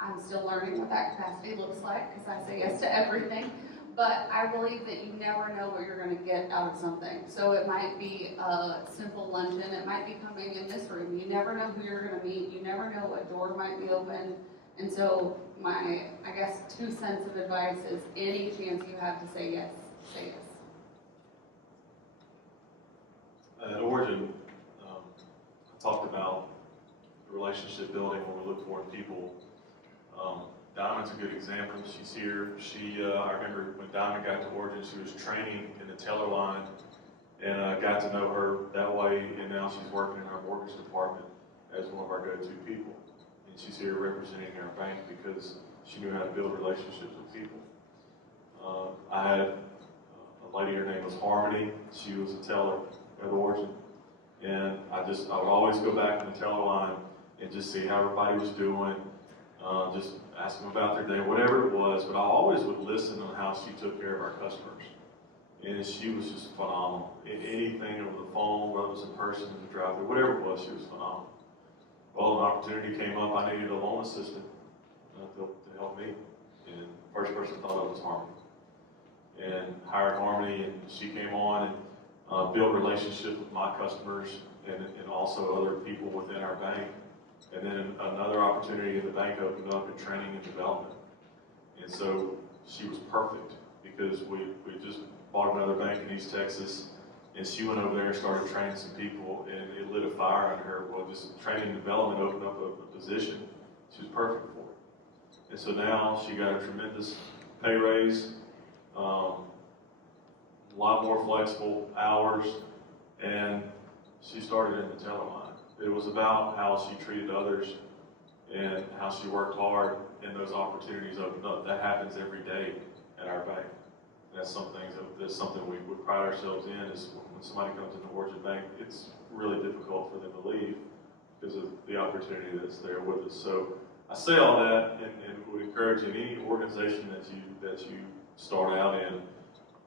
I'm still learning what that capacity looks like because I say yes to everything. But I believe that you never know what you're going to get out of something. So it might be a simple luncheon. It might be coming in this room. You never know who you're going to meet. You never know what door might be open. And so my, I guess, 2 cents of advice is any chance you have to say yes, say yes. At Origin, I talked about relationship building when we look for people. Diamond's a good example. She's here. I remember when Diamond got to Origin, she was training in the teller line, and I got to know her that way, and now she's working in our mortgage department as one of our go-to people. And she's here representing our bank because she knew how to build relationships with people. I had a lady, her name was Harmony. She was a teller at Origin, and I would always go back in the teller line and just see how everybody was doing, just ask them about their day, whatever it was, but I always would listen on how she took care of our customers. And she was just phenomenal. In anything over the phone, whether it was in person, in the drive-thru, whatever it was, she was phenomenal. Well, an opportunity came up, I needed a loan assistant to help me. And the first person I thought of was Harmony. And hired Harmony, and she came on and built relationships with my customers and also other people within our bank. And then another opportunity in the bank opened up in training and development. And so she was perfect because we just bought another bank in East Texas, and she went over there and started training some people, and it lit a fire under her. Well, just training and development opened up a position she was perfect for. And so now she got a tremendous pay raise, a lot more flexible hours, and she started in the teller line. It was about how she treated others and how she worked hard, and those opportunities opened up. That happens every day at our bank. That's something we pride ourselves in, is when somebody comes into Origin Bank, it's really difficult for them to leave because of the opportunity that's there with us. So I say all that and would encourage in any organization that you start out in,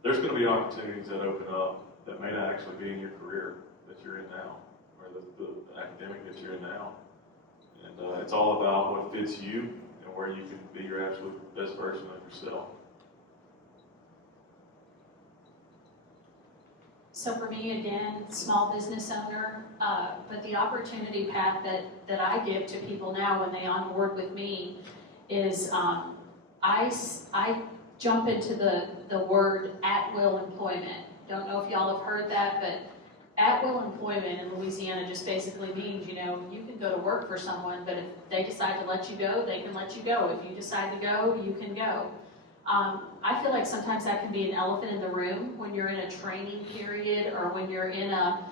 there's going to be opportunities that open up that may not actually be in your career that you're in now, or the academic that you're in now. And it's all about what fits you and where you can be your absolute best version of yourself. So for me, again, small business owner, but the opportunity path that I give to people now when they onboard with me is I jump into the word at-will employment. Don't know if y'all have heard that, but at-will employment in Louisiana just basically means, you can go to work for someone, but if they decide to let you go, they can let you go. If you decide to go, you can go. I feel like sometimes that can be an elephant in the room when you're in a training period or when you're in a,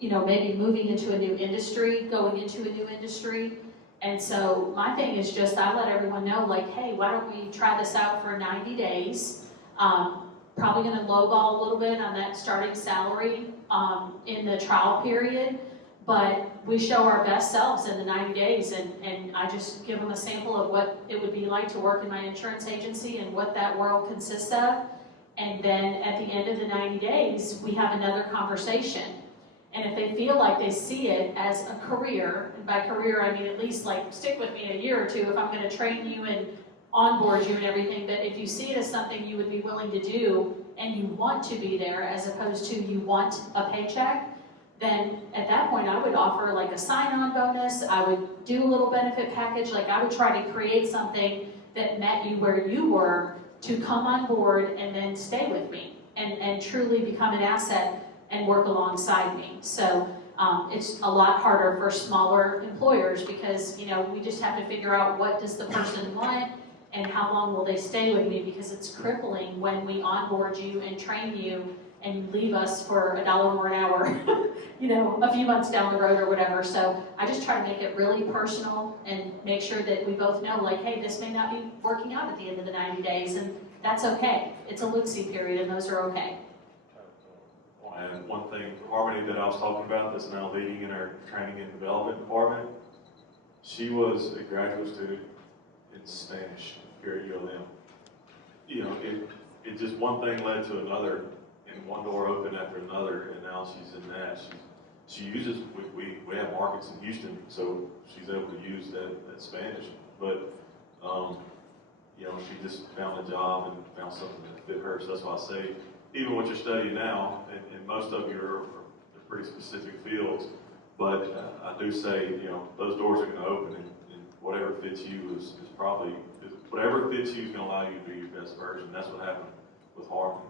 maybe moving into a new industry, going into a new industry. And so my thing is just, I let everyone know, like, hey, why don't we try this out for 90 days? Probably gonna lowball a little bit on that starting salary in the trial period, but we show our best selves in the 90 days, and I just give them a sample of what it would be like to work in my insurance agency and what that world consists of. And then at the end of the 90 days, we have another conversation. And if they feel like they see it as a career, and by career I mean at least like stick with me a year or two if I'm gonna train you and onboard you and everything, but if you see it as something you would be willing to do and you want to be there as opposed to you want a paycheck, then at that point I would offer like a sign-on bonus, I would do a little benefit package, like I would try to create something that met you where you were to come on board and then stay with me and truly become an asset and work alongside me. So it's a lot harder for smaller employers because, we just have to figure out what does the person want and how long will they stay with me, because it's crippling when we onboard you and train you and you leave us for $1 more an hour, a few months down the road or whatever. So I just try to make it really personal and make sure that we both know, like, hey, this may not be working out at the end of the 90 days, and that's okay. It's a look-see period, and those are okay. And one thing, Harmony, that I was talking about that's now leading in our training and development department, she was a graduate student in Spanish here at ULM. It just one thing led to another, and one door opened after another, and now she's in that. She uses, we have markets in Houston, so she's able to use that Spanish but, you know, she just found a job and found something that fit her. So that's why I say, even what you're studying now, and most of you are pretty specific fields, but I do say, you know, those doors are going to open, and whatever fits you is probably, whatever fits you is going to allow you to be your best version. That's what happened with Harvey.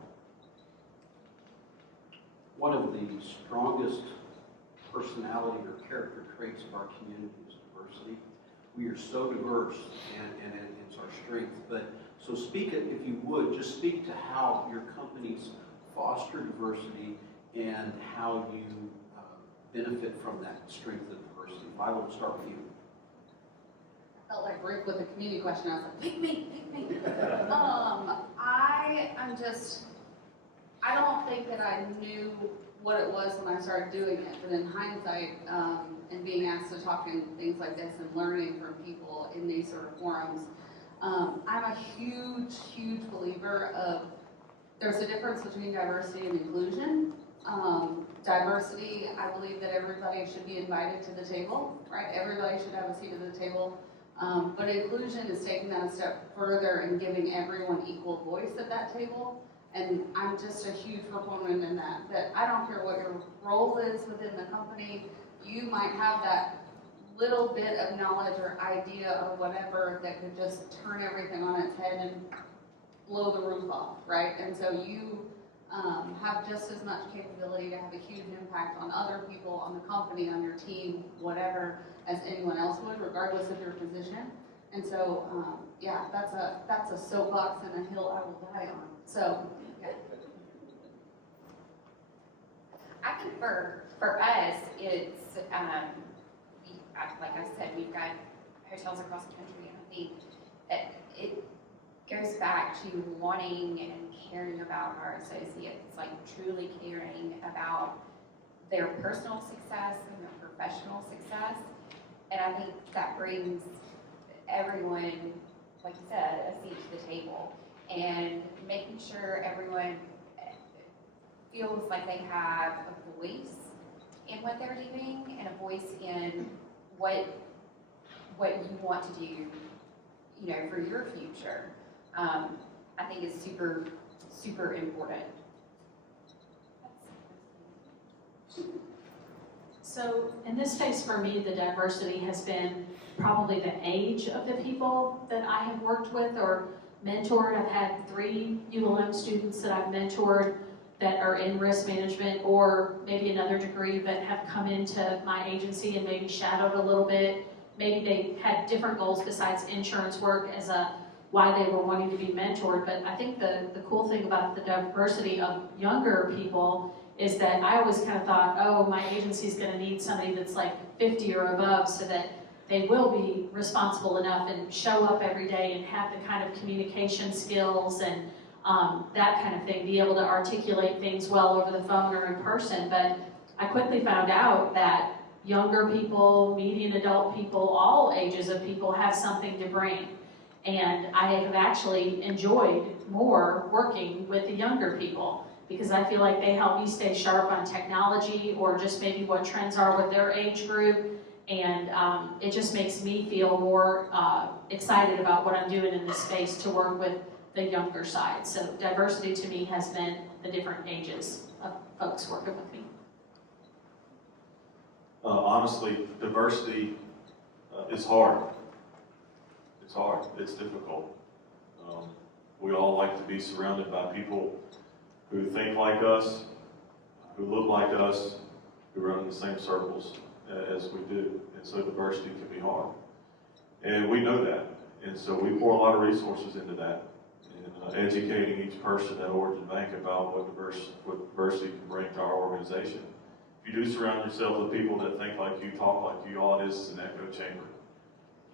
One of the strongest personality or character traits of our community is diversity. We are so diverse, and it's our strength. But so speak it, if you would, just speak to how your companies foster diversity and how you benefit from that strength of diversity. I will start with you. I felt like Rick with the community question. I was like, pick me. I don't think that I knew what it was when I started doing it, but in hindsight, and being asked to talk in things like this and learning from people in these sort of forums, I'm a huge believer of there's a difference between diversity and inclusion. Diversity, I believe that everybody should be invited to the table, right? Everybody should have a seat at the table. But inclusion is taking that a step further and giving everyone equal voice at that table. And I'm just a huge proponent in that I don't care what your role is within the company, you might have that little bit of knowledge or idea or whatever that could just turn everything on its head and blow the roof off, right? And so you have just as much capability to have a huge impact on other people, on the company, on your team, whatever, as anyone else would, regardless of your position. And so, yeah, that's a soapbox and a hill I will die on. So, yeah. I think for us, it's, like I said, we've got hotels across the country, and I think that it goes back to wanting and caring about our associates, like truly caring about their personal success and their professional success. And I think that brings everyone, like you said, a seat to the table, and making sure everyone feels like they have a voice in what they're doing and a voice in what you want to do, you know, for your future. I think is super important. So in this space for me, the diversity has been probably the age of the people that I have worked with or mentored. I've had 3 ULM students that I've mentored that are in risk management or maybe another degree, but have come into my agency and maybe shadowed a little bit. Maybe they had different goals besides insurance work as why they were wanting to be mentored. But I think the cool thing about the diversity of younger people is that I always kind of thought, oh, my agency's going to need somebody that's like 50 or above so that they will be responsible enough and show up every day and have the kind of communication skills and that kind of thing, be able to articulate things well over the phone or in person. But I quickly found out that younger people, median adult people, all ages of people have something to bring. And I have actually enjoyed more working with the younger people because I feel like they help me stay sharp on technology or just maybe what trends are with their age group. And it just makes me feel more excited about what I'm doing in this space to work with the younger side. So diversity to me has been the different ages of folks working with me. Honestly, diversity is hard. It's hard. It's difficult. We all like to be surrounded by people who think like us, who look like us, who run in the same circles as we do. And so diversity can be hard. And we know that. And so we pour a lot of resources into that and educating each person at Origin Bank about what diversity can bring to our organization. If you do surround yourself with people that think like you, talk like you, all it is an echo chamber.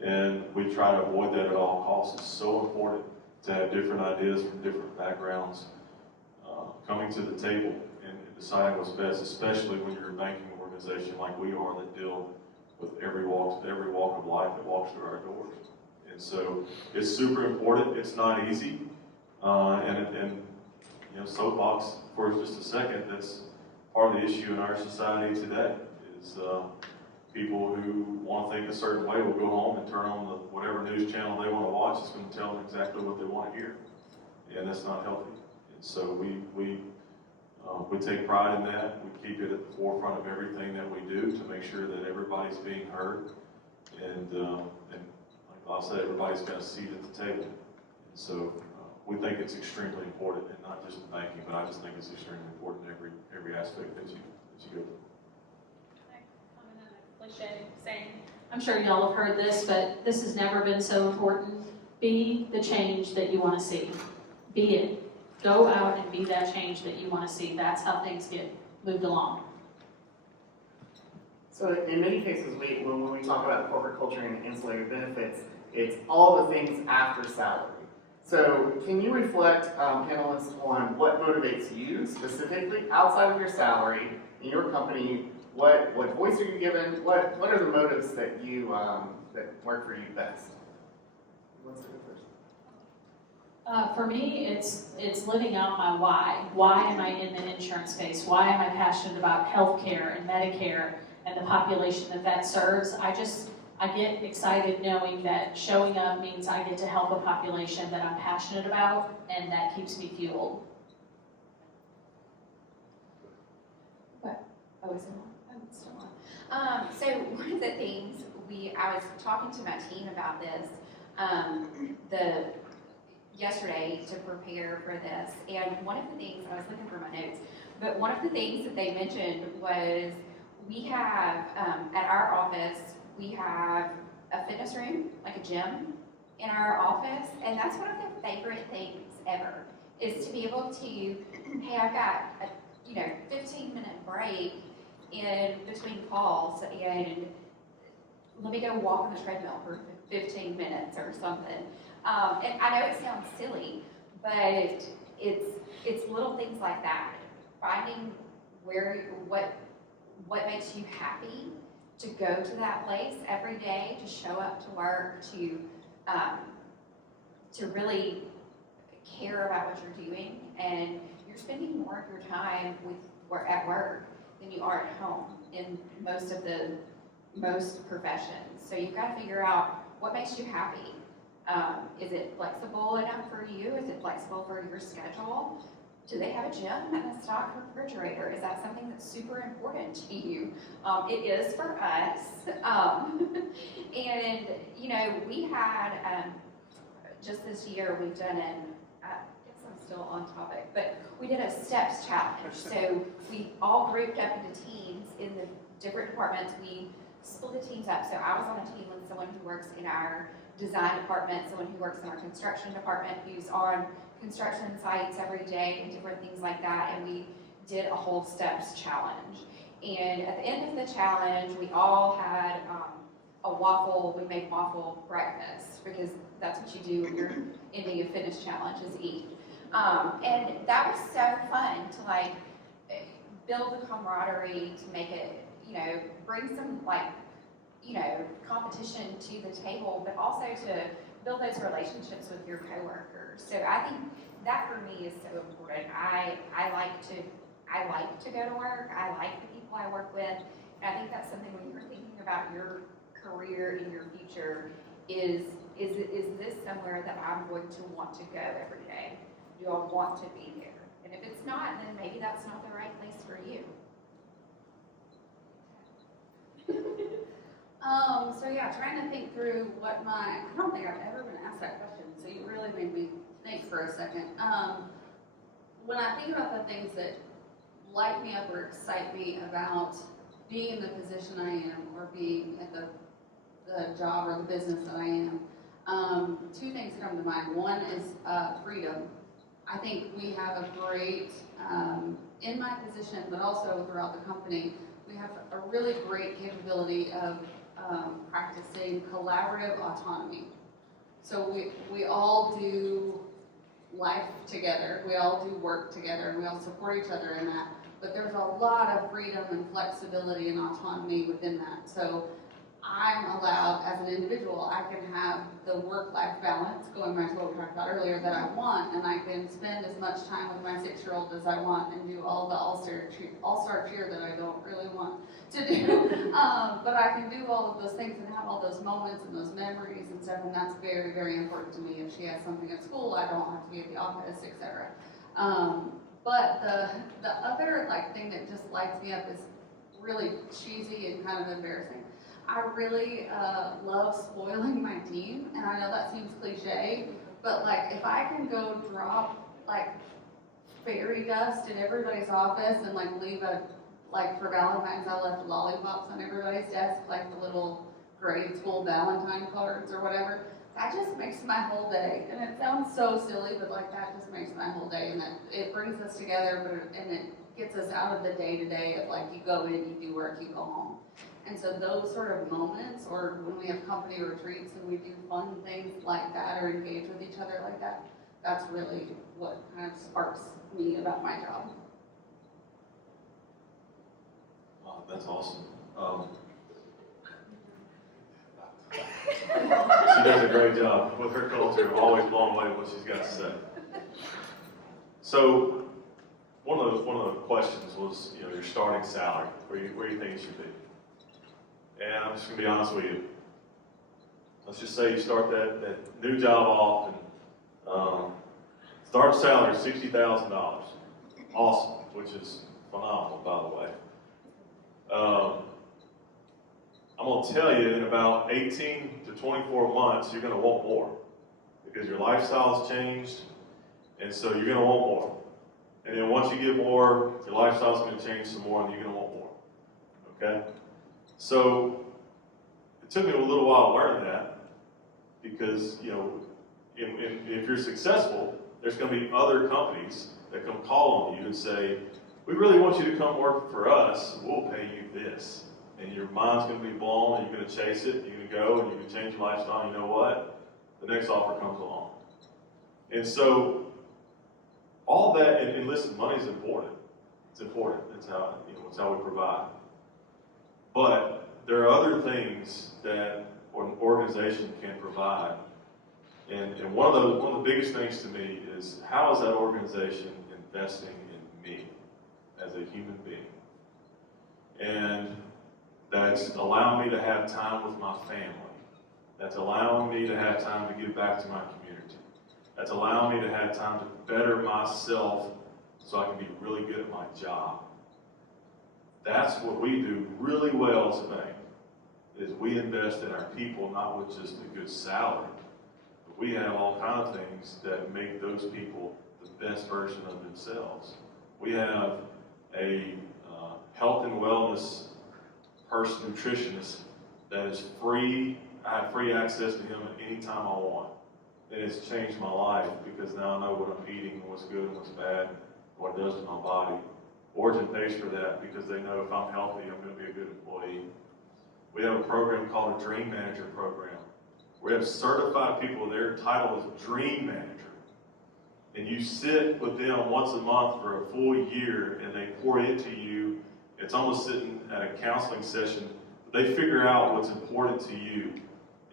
And we try to avoid that at all costs. It's so important to have different ideas from different backgrounds coming to the table and deciding what's best, especially when you're a banking organization like we are that deal with every walk of life that walks through our doors. And so it's super important. It's not easy. And you know, soapbox for just a second, that's part of the issue in our society today is people who want to think a certain way will go home and turn on whatever news channel they want to watch. It's going to tell them exactly what they want to hear, and that's not healthy. And so we take pride in that. We keep it at the forefront of everything that we do to make sure that everybody's being heard, and like I said, everybody's got a seat at the table. And so we think it's extremely important, and not just in banking, but I just think it's extremely important in every aspect that you go through. Cliche saying, I'm sure y'all have heard this, but this has never been so important. Be the change that you want to see. Be it. Go out and be that change that you want to see. That's how things get moved along. So in many cases, when we talk about corporate culture and ancillary benefits, it's all the things after salary. So can you reflect, panelists, on what motivates you specifically outside of your salary in your company? What voice are you given? What are the motives that you that work for you best? Who wants to go first? For me, it's living out my why. Why am I in the insurance space? Why am I passionate about healthcare and Medicare and the population that serves? I get excited knowing that showing up means I get to help a population that I'm passionate about, and that keeps me fueled. So one of the things I was talking to my team about this yesterday to prepare for this, and one of the things, I was looking for my notes, but one of the things that they mentioned was we have, at our office, we have a fitness room, like a gym, in our office, and that's one of their favorite things ever, is to be able to, hey, I've got a 15-minute break in between calls, and let me go walk on the treadmill for 15 minutes or something. And I know it sounds silly, but it's little things like that. Finding what makes you happy to go to that place every day, to show up to work, to really care about what you're doing, and you're spending more of your time at work than you are at home in most professions. So you've got to figure out what makes you happy. Is it flexible enough for you? Is it flexible for your schedule? Do they have a gym and a stock refrigerator? Is that something that's super important to you? It is for us. And we had, just this year, we've done I guess I'm still on topic, but we did a STEPS challenge. So we all grouped up into teams in the different departments. We split the teams up. So I was on a team with someone who works in our design department, someone who works in our construction department, who's on construction sites every day and different things like that, and we did a whole STEPS challenge. And at the end of the challenge, we all had we made waffle breakfast, because that's what you do when you're ending a fitness challenge, is eat. And that was so fun to build the camaraderie, to make it, bring some competition to the table, but also to build those relationships with your coworkers. So I think that for me is so important. I like to go to work. I like the people I work with. And I think that's something when you're thinking about your career in your future, is this somewhere that I'm going to want to go every day? Do I want to be there? And if it's not, then maybe that's not the right place for you. So yeah, trying to think through I don't think I've ever been asked that question, so you really made me think for a second. When I think about the things that light me up or excite me about being in the position I am, or being at the job or the business that I am, two things come to mind. One is freedom. I think we have a great, in my position, but also throughout the company, we have a really great capability of practicing collaborative autonomy. So we all do life together, we all do work together, and we all support each other in that. But there's a lot of freedom and flexibility and autonomy within that. So I'm allowed, as an individual, I can have the work-life balance, going back to what we talked about earlier, that I want, and I can spend as much time with my 6-year-old as I want and do all the all-star cheer that I don't really want to do. But I can do all of those things and have all those moments and those memories and stuff, and that's very, very important to me. If she has something at school, I don't have to be at the office, etc. But the other thing that just lights me up is really cheesy and kind of embarrassing. I really love spoiling my team, and I know that seems cliche, but if I can go drop fairy dust in everybody's office and leave for Valentine's, I left lollipops on everybody's desk, the little grade school Valentine cards or whatever. That just makes my whole day, and it sounds so silly, but that just makes my whole day, and that it brings us together, and it gets us out of the day-to-day of you go in, you do work, you go home. And so those sort of moments, or when we have company retreats and we do fun things like that or engage with each other like that, that's really what kind of sparks me about my job. Wow, that's awesome. She does a great job with her culture. I'm always blown away with what she's got to say. So, one of the questions was, your starting salary, where you think it should be. And I'm just going to be honest with you. Let's just say you start that new job off and start salary $60,000. Awesome, which is phenomenal, by the way. I'm going to tell you, in about 18 to 24 months, you're going to want more because your lifestyle's changed, and so you're going to want more. And then once you get more, your lifestyle's going to change some more, and you're going to want more. Okay? So it took me a little while to learn that because, if you're successful, there's going to be other companies that come call on you and say, we really want you to come work for us, we'll pay you this. And your mind's going to be blown, and you're going to chase it, you're going to go, and you're going to change your lifestyle, and you know what? The next offer comes along. And so, all that, and listen, money's important. It's important. It's how, it's how we provide. But there are other things that an organization can provide. And one of the biggest things to me is, how is that organization investing in me as a human being? And that's allowing me to have time with my family. That's allowing me to have time to give back to my community. That's allowing me to have time to better myself so I can be really good at my job. That's what we do really well as a bank, is we invest in our people, not with just a good salary, but we have all kinds of things that make those people the best version of themselves. We have a health and wellness nutritionist that is free. I have free access to him at any time I want. And it's changed my life because now I know what I'm eating and what's good and what's bad, what it does to my body. Origin pays for that because they know if I'm healthy, I'm going to be a good employee. We have a program called a Dream Manager program. We have certified people, their title is Dream Manager. And you sit with them once a month for a full year and they pour into you. It's almost sitting at a counseling session. They figure out what's important to you,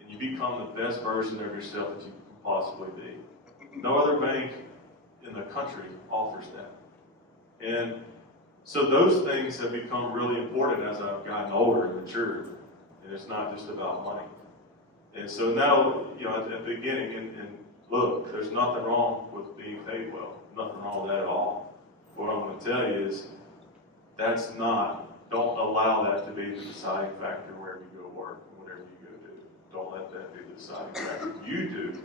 and you become the best version of yourself that you can possibly be. No other bank in the country offers that. And so those things have become really important as I've gotten older and matured, and it's not just about money. And so now, at the beginning, and look, there's nothing wrong with being paid well. Nothing wrong with that at all. What I'm going to tell you is, don't allow that to be the deciding factor wherever you go work and whatever you go do. Don't let that be the deciding factor. You do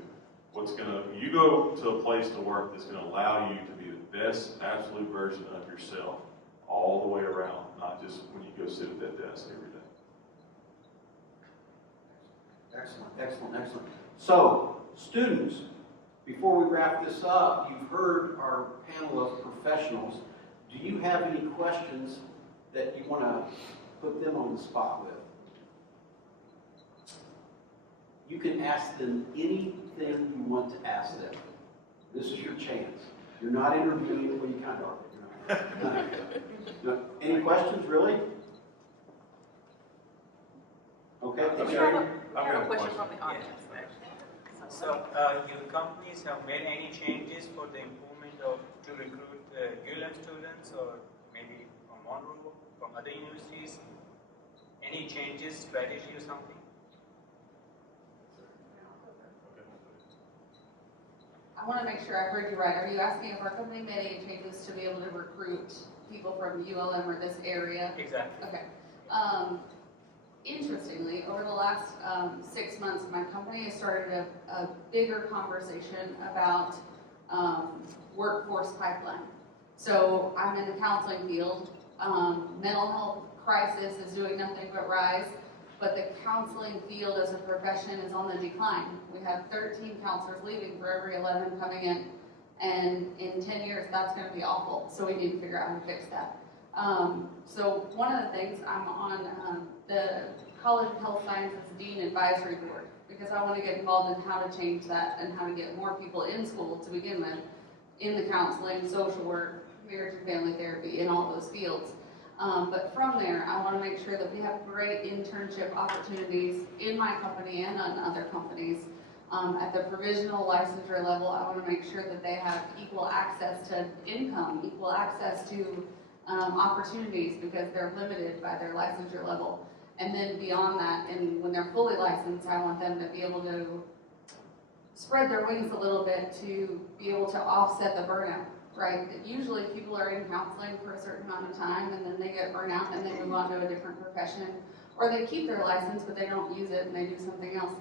you go to a place to work that's going to allow you to be the best absolute version of yourself all the way around, not just when you go sit at that desk every day. Excellent, excellent, excellent. So, students, before we wrap this up, you've heard our panel of professionals. Do you have any questions that you want to put them on the spot with? You can ask them anything you want to ask them. This is your chance. You're not interviewing, well, you kind of are. No. Any questions, really? Okay. Okay, Okay. Sure. We have a question from the audience. So, your companies have made any changes for the improvement of to recruit ULM students, or maybe from Monroe, from other universities? Any changes, strategy or something? I want to make sure I heard you right. Are you asking if our company made any changes to be able to recruit people from ULM or this area? Exactly. Okay. Interestingly, over the last 6 months, my company has started a bigger conversation about workforce pipeline. So I'm in the counseling field. Mental health crisis is doing nothing but rise, but the counseling field as a profession is on the decline. We have 13 counselors leaving for every 11 coming in, and in 10 years, that's going to be awful. So we need to figure out how to fix that. So one of the things, I'm on the College of Health Sciences Dean Advisory Board, because I want to get involved in how to change that and how to get more people in school to begin with, in the counseling, social work, marriage and family therapy, in all those fields. But from there, I want to make sure that we have great internship opportunities in my company and in other companies. At the provisional licensure level, I want to make sure that they have equal access to income, equal access to opportunities, because they're limited by their licensure level. And then beyond that, and when they're fully licensed, I want them to be able to spread their wings a little bit to be able to offset the burnout, right? That usually people are in counseling for a certain amount of time, and then they get burnout and they move on to a different profession, or they keep their license but they don't use it and they do something else.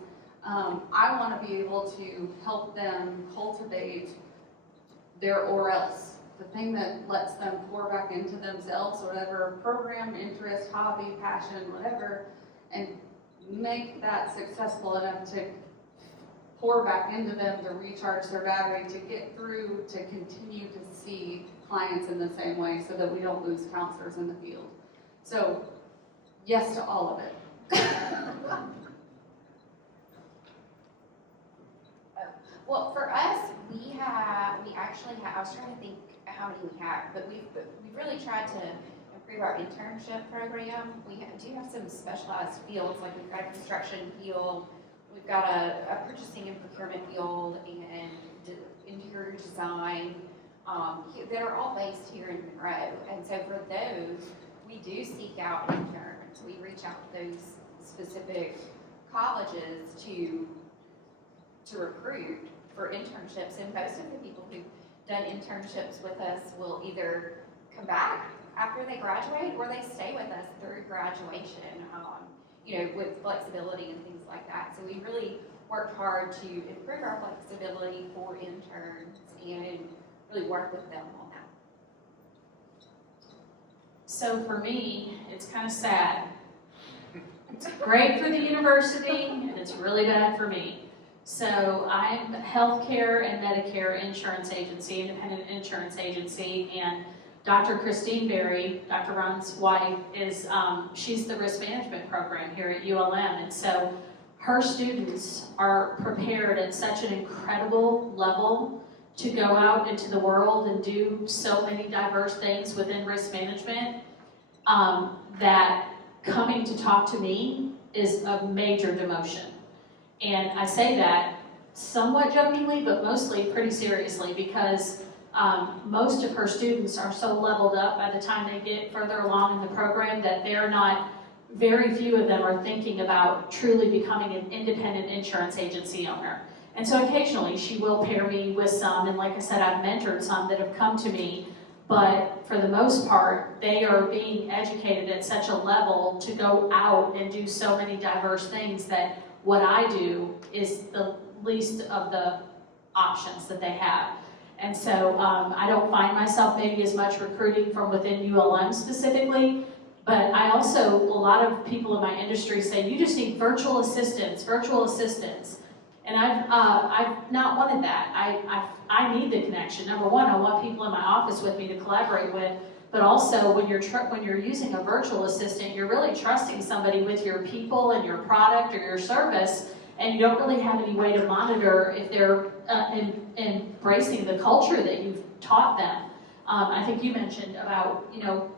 I want to be able to help them cultivate their or else, the thing that lets them pour back into themselves, whatever program, interest, hobby, passion, whatever, and make that successful enough to pour back into them, to recharge their battery, to get through, to continue to see clients in the same way so that we don't lose counselors in the field. So, yes to all of it. Well, for us, we actually have, I was trying to think how many we have, but we've really tried to improve our internship program. We do have some specialized fields, like we've got a construction field, we've got a purchasing and procurement field, and interior design, that are all based here in Monroe. And so for those, we do seek out interns. We reach out to those specific colleges to recruit for internships, and most of the people who've done internships with us will either come back after they graduate or they stay with us through graduation, with flexibility and things like that. So we really worked hard to improve our flexibility for interns and really work with them on that. So for me, it's kind of sad. It's great for the university, and it's really bad for me. So I'm a healthcare and Medicare insurance agency, independent insurance agency, and Dr. Christine Berry, Dr. Ron's wife, is she's the risk management program here at ULM, and so her students are prepared at such an incredible level to go out into the world and do so many diverse things within risk management that coming to talk to me is a major demotion. And I say that somewhat jokingly, but mostly pretty seriously, because most of her students are so leveled up by the time they get further along in the program that very few of them are thinking about truly becoming an independent insurance agency owner. And so occasionally she will pair me with some, and like I said, I've mentored some that have come to me, but for the most part, they are being educated at such a level to go out and do so many diverse things that what I do is the least of the options that they have. And so I don't find myself maybe as much recruiting from within ULM specifically, but I also, a lot of people in my industry say, you just need virtual assistants. And I've not wanted that. I need the connection. Number one, I want people in my office with me to collaborate with, but also when you're using a virtual assistant, you're really trusting somebody with your people and your product or your service, and you don't really have any way to monitor if they're embracing the culture that you've taught them. I think you mentioned about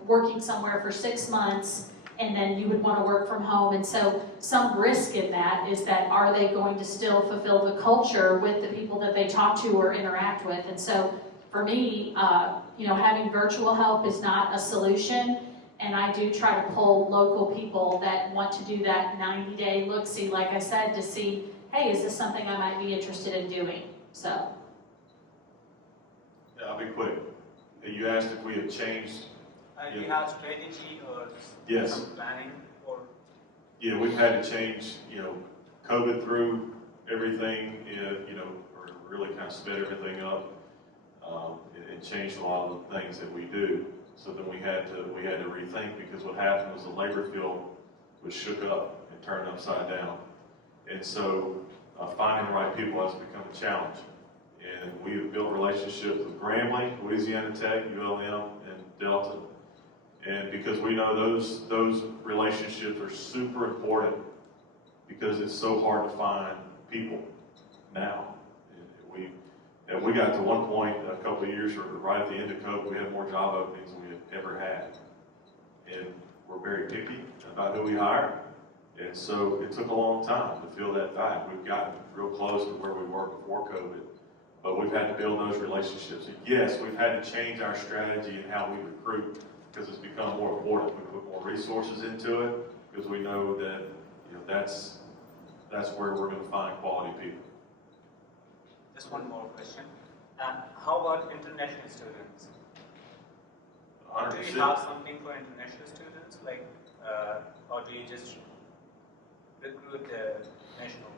working somewhere for 6 months and then you would want to work from home. And so some risk in that is that are they going to still fulfill the culture with the people that they talk to or interact with? And so for me, having virtual help is not a solution. And I do try to pull local people that want to do that 90-day look-see, like I said, to see, hey, is this something I might be interested in doing? So. Yeah, I'll be quick. You asked if we have changed. Do you have strategy or Yes. some planning for? Yeah, we've had to change, COVID threw everything, or really kind of sped everything up. It changed a lot of the things that we do. So then we had to rethink, because what happened was the labor field was shook up and turned upside down. And so finding the right people has become a challenge. And we have built relationships with Grambling, Louisiana Tech, ULM, and Delta. And because we know those relationships are super important, because it's so hard to find people now. And we got to one point a couple of years, or right at the end of COVID, we had more job openings than we had ever had. And we're very picky about who we hire. And so it took a long time to fill that back. We've gotten real close to where we were before COVID, but we've had to build those relationships. And yes, we've had to change our strategy and how we recruit, because it's become more important. We put more resources into it, because we know that that's where we're going to find quality people. Just one more question. How about international students? Do you have something for international students, or do you just recruit the national?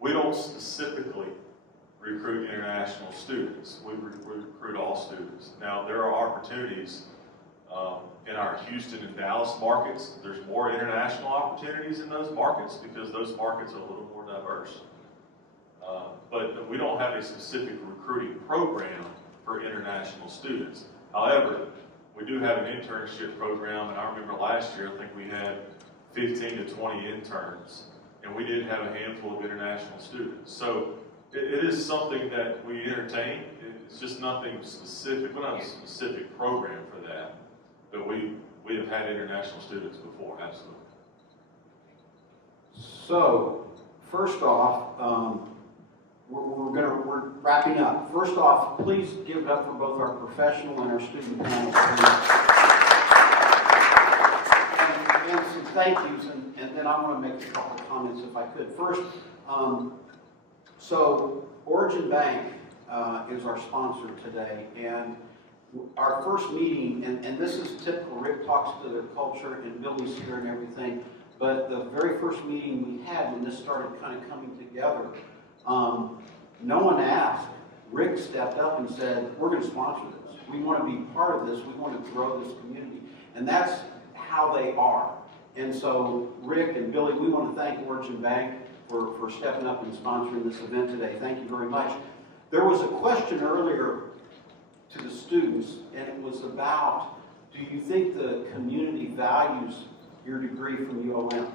We don't specifically recruit international students. We recruit all students. Now, there are opportunities in our Houston and Dallas markets. There's more international opportunities in those markets, because those markets are a little more diverse. But we don't have a specific recruiting program for international students. However, we do have an internship program, and I remember last year, I think we had 15 to 20 interns, and we did have a handful of international students. So it is something that we entertain. It's just nothing specific. We don't have a specific program for that, but we have had international students before, absolutely. So, first off, we're wrapping up. First off, please give it up for both our professional and our student panel. And some thank yous, and then I want to make a couple of comments if I could. First, so Origin Bank is our sponsor today, and our first meeting, and this is typical, Rick talks to their culture, and Billy's here and everything, but the very first meeting we had when this started kind of coming together, no one asked. Rick stepped up and said, we're going to sponsor this. We want to be part of this. We want to grow this community. And that's how they are. And so Rick and Billy, we want to thank Origin Bank for stepping up and sponsoring this event today. Thank you very much. There was a question earlier to the students, and it was about, do you think the community values your degree from ULM?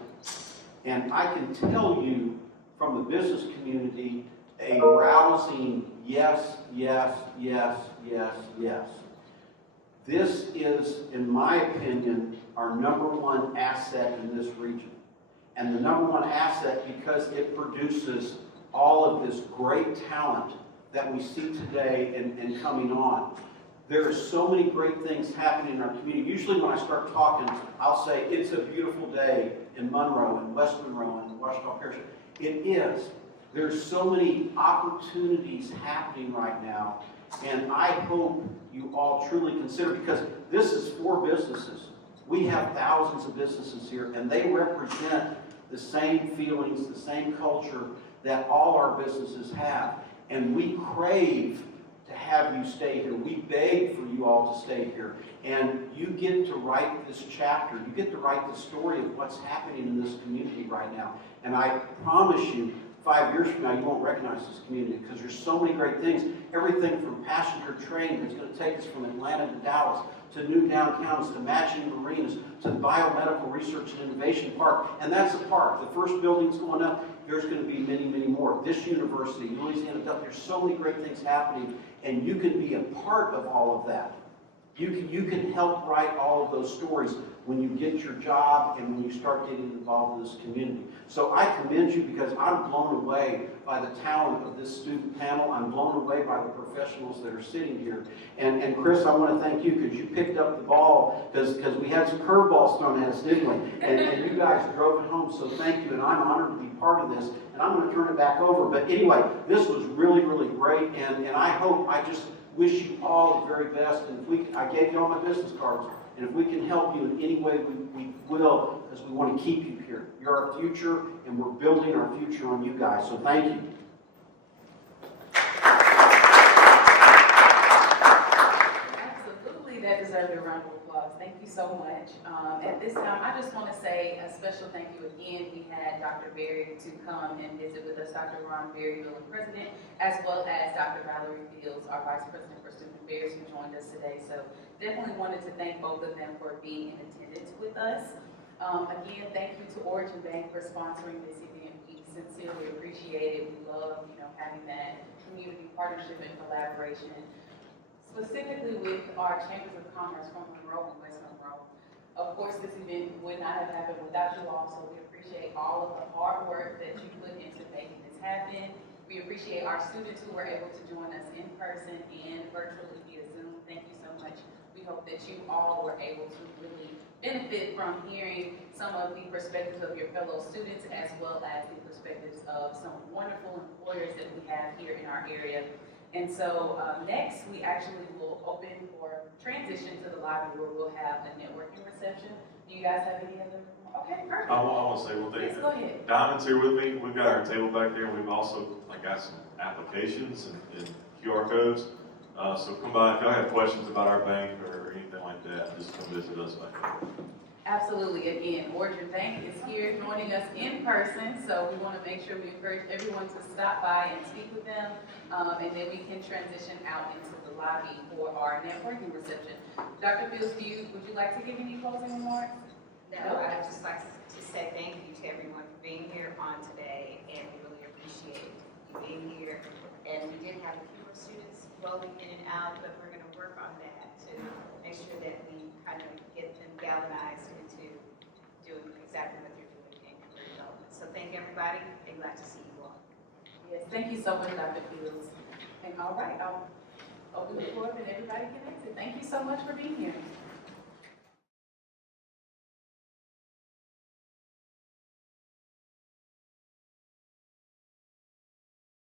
And I can tell you from the business community, a rousing yes, yes, yes, yes, yes. This is, in my opinion, our #1 asset in this region. And the #1 asset because it produces all of this great talent that we see today and coming on. There are so many great things happening in our community. Usually when I start talking, I'll say, it's a beautiful day in Monroe, and West Monroe, and Ouachita Parish. It is. There's so many opportunities happening right now, and I hope you all truly consider, because this is for businesses. We have thousands of businesses here, and they represent the same feelings, the same culture that all our businesses have. And we crave to have you stay here. We beg for you all to stay here. And you get to write this chapter. You get to write the story of what's happening in this community right now. And I promise you, 5 years from now, you won't recognize this community, because there's so many great things. Everything from passenger train that's going to take us from Atlanta to Dallas, to new downtowns, to matching marinas, to the Biomedical Research and Innovation Park. And that's a park. The first building's going up. There's going to be many, many more. This university, Louisiana, there's so many great things happening, and you can be a part of all of that. You can help write all of those stories when you get your job and when you start getting involved in this community. So I commend you because I'm blown away by the talent of this student panel. I'm blown away by the professionals that are sitting here. And Chris, I want to thank you because you picked up the ball because we had some curveballs thrown at us, didn't we? And you guys drove it home, so thank you. And I'm honored to be part of this. And I'm going to turn it back over. But anyway, this was really, really great. And I just wish you all the very best. And I gave you all my business cards. And if we can help you in any way, we will, because we want to keep you here. You're our future, and we're building our future on you guys. So thank you. Absolutely, that deserves a round of applause. Thank you so much. At this time, I just want to say a special thank you again. We had Dr. Berry to come and visit with us, Dr. Ron Berry, ULM President, as well as Dr. Valerie Fields, our Vice President for Student Affairs, who joined us today. So definitely wanted to thank both of them for being in attendance with us. Again, thank you to Origin Bank for sponsoring this event. We sincerely appreciate it. We love, having that community partnership and collaboration, specifically with our Chambers of Commerce from Monroe and West Monroe. Of course, this event would not have happened without you all, so we appreciate all of the hard work that you put into making this happen. We appreciate our students who were able to join us in person and virtually via Zoom. Thank you so much. We hope that you all were able to really benefit from hearing some of the perspectives of your fellow students as well as the perspectives of some wonderful employers that we have here in our area. And so next, we actually will open for transition to the lobby where we'll have a networking reception. Do you guys have any other? Okay, perfect. I want to say one thing. Please go ahead. Diamond's here with me. We've got our table back there. We've also got some applications and QR codes. So come by if y'all have questions about our bank or anything like that. Just come visit us back there. Absolutely. Again, Origin Bank is here joining us in person, so we want to make sure we encourage everyone to stop by and speak with them, and then we can transition out into the lobby for our networking reception. Dr. Fields, would you like to give any closing remarks? No, I'd just like to say thank you to everyone for being here on today, and we really appreciate you being here. And we did have a few more students rolling in and out, but we're going to work on that to make sure that we kind of get them galvanized into doing exactly what they're doing in career development. So thank everybody, and glad to see you all. Yes, thank you so much, Dr. Fields. And all right, I'll open the floor and everybody can exit. Thank you so much for being here.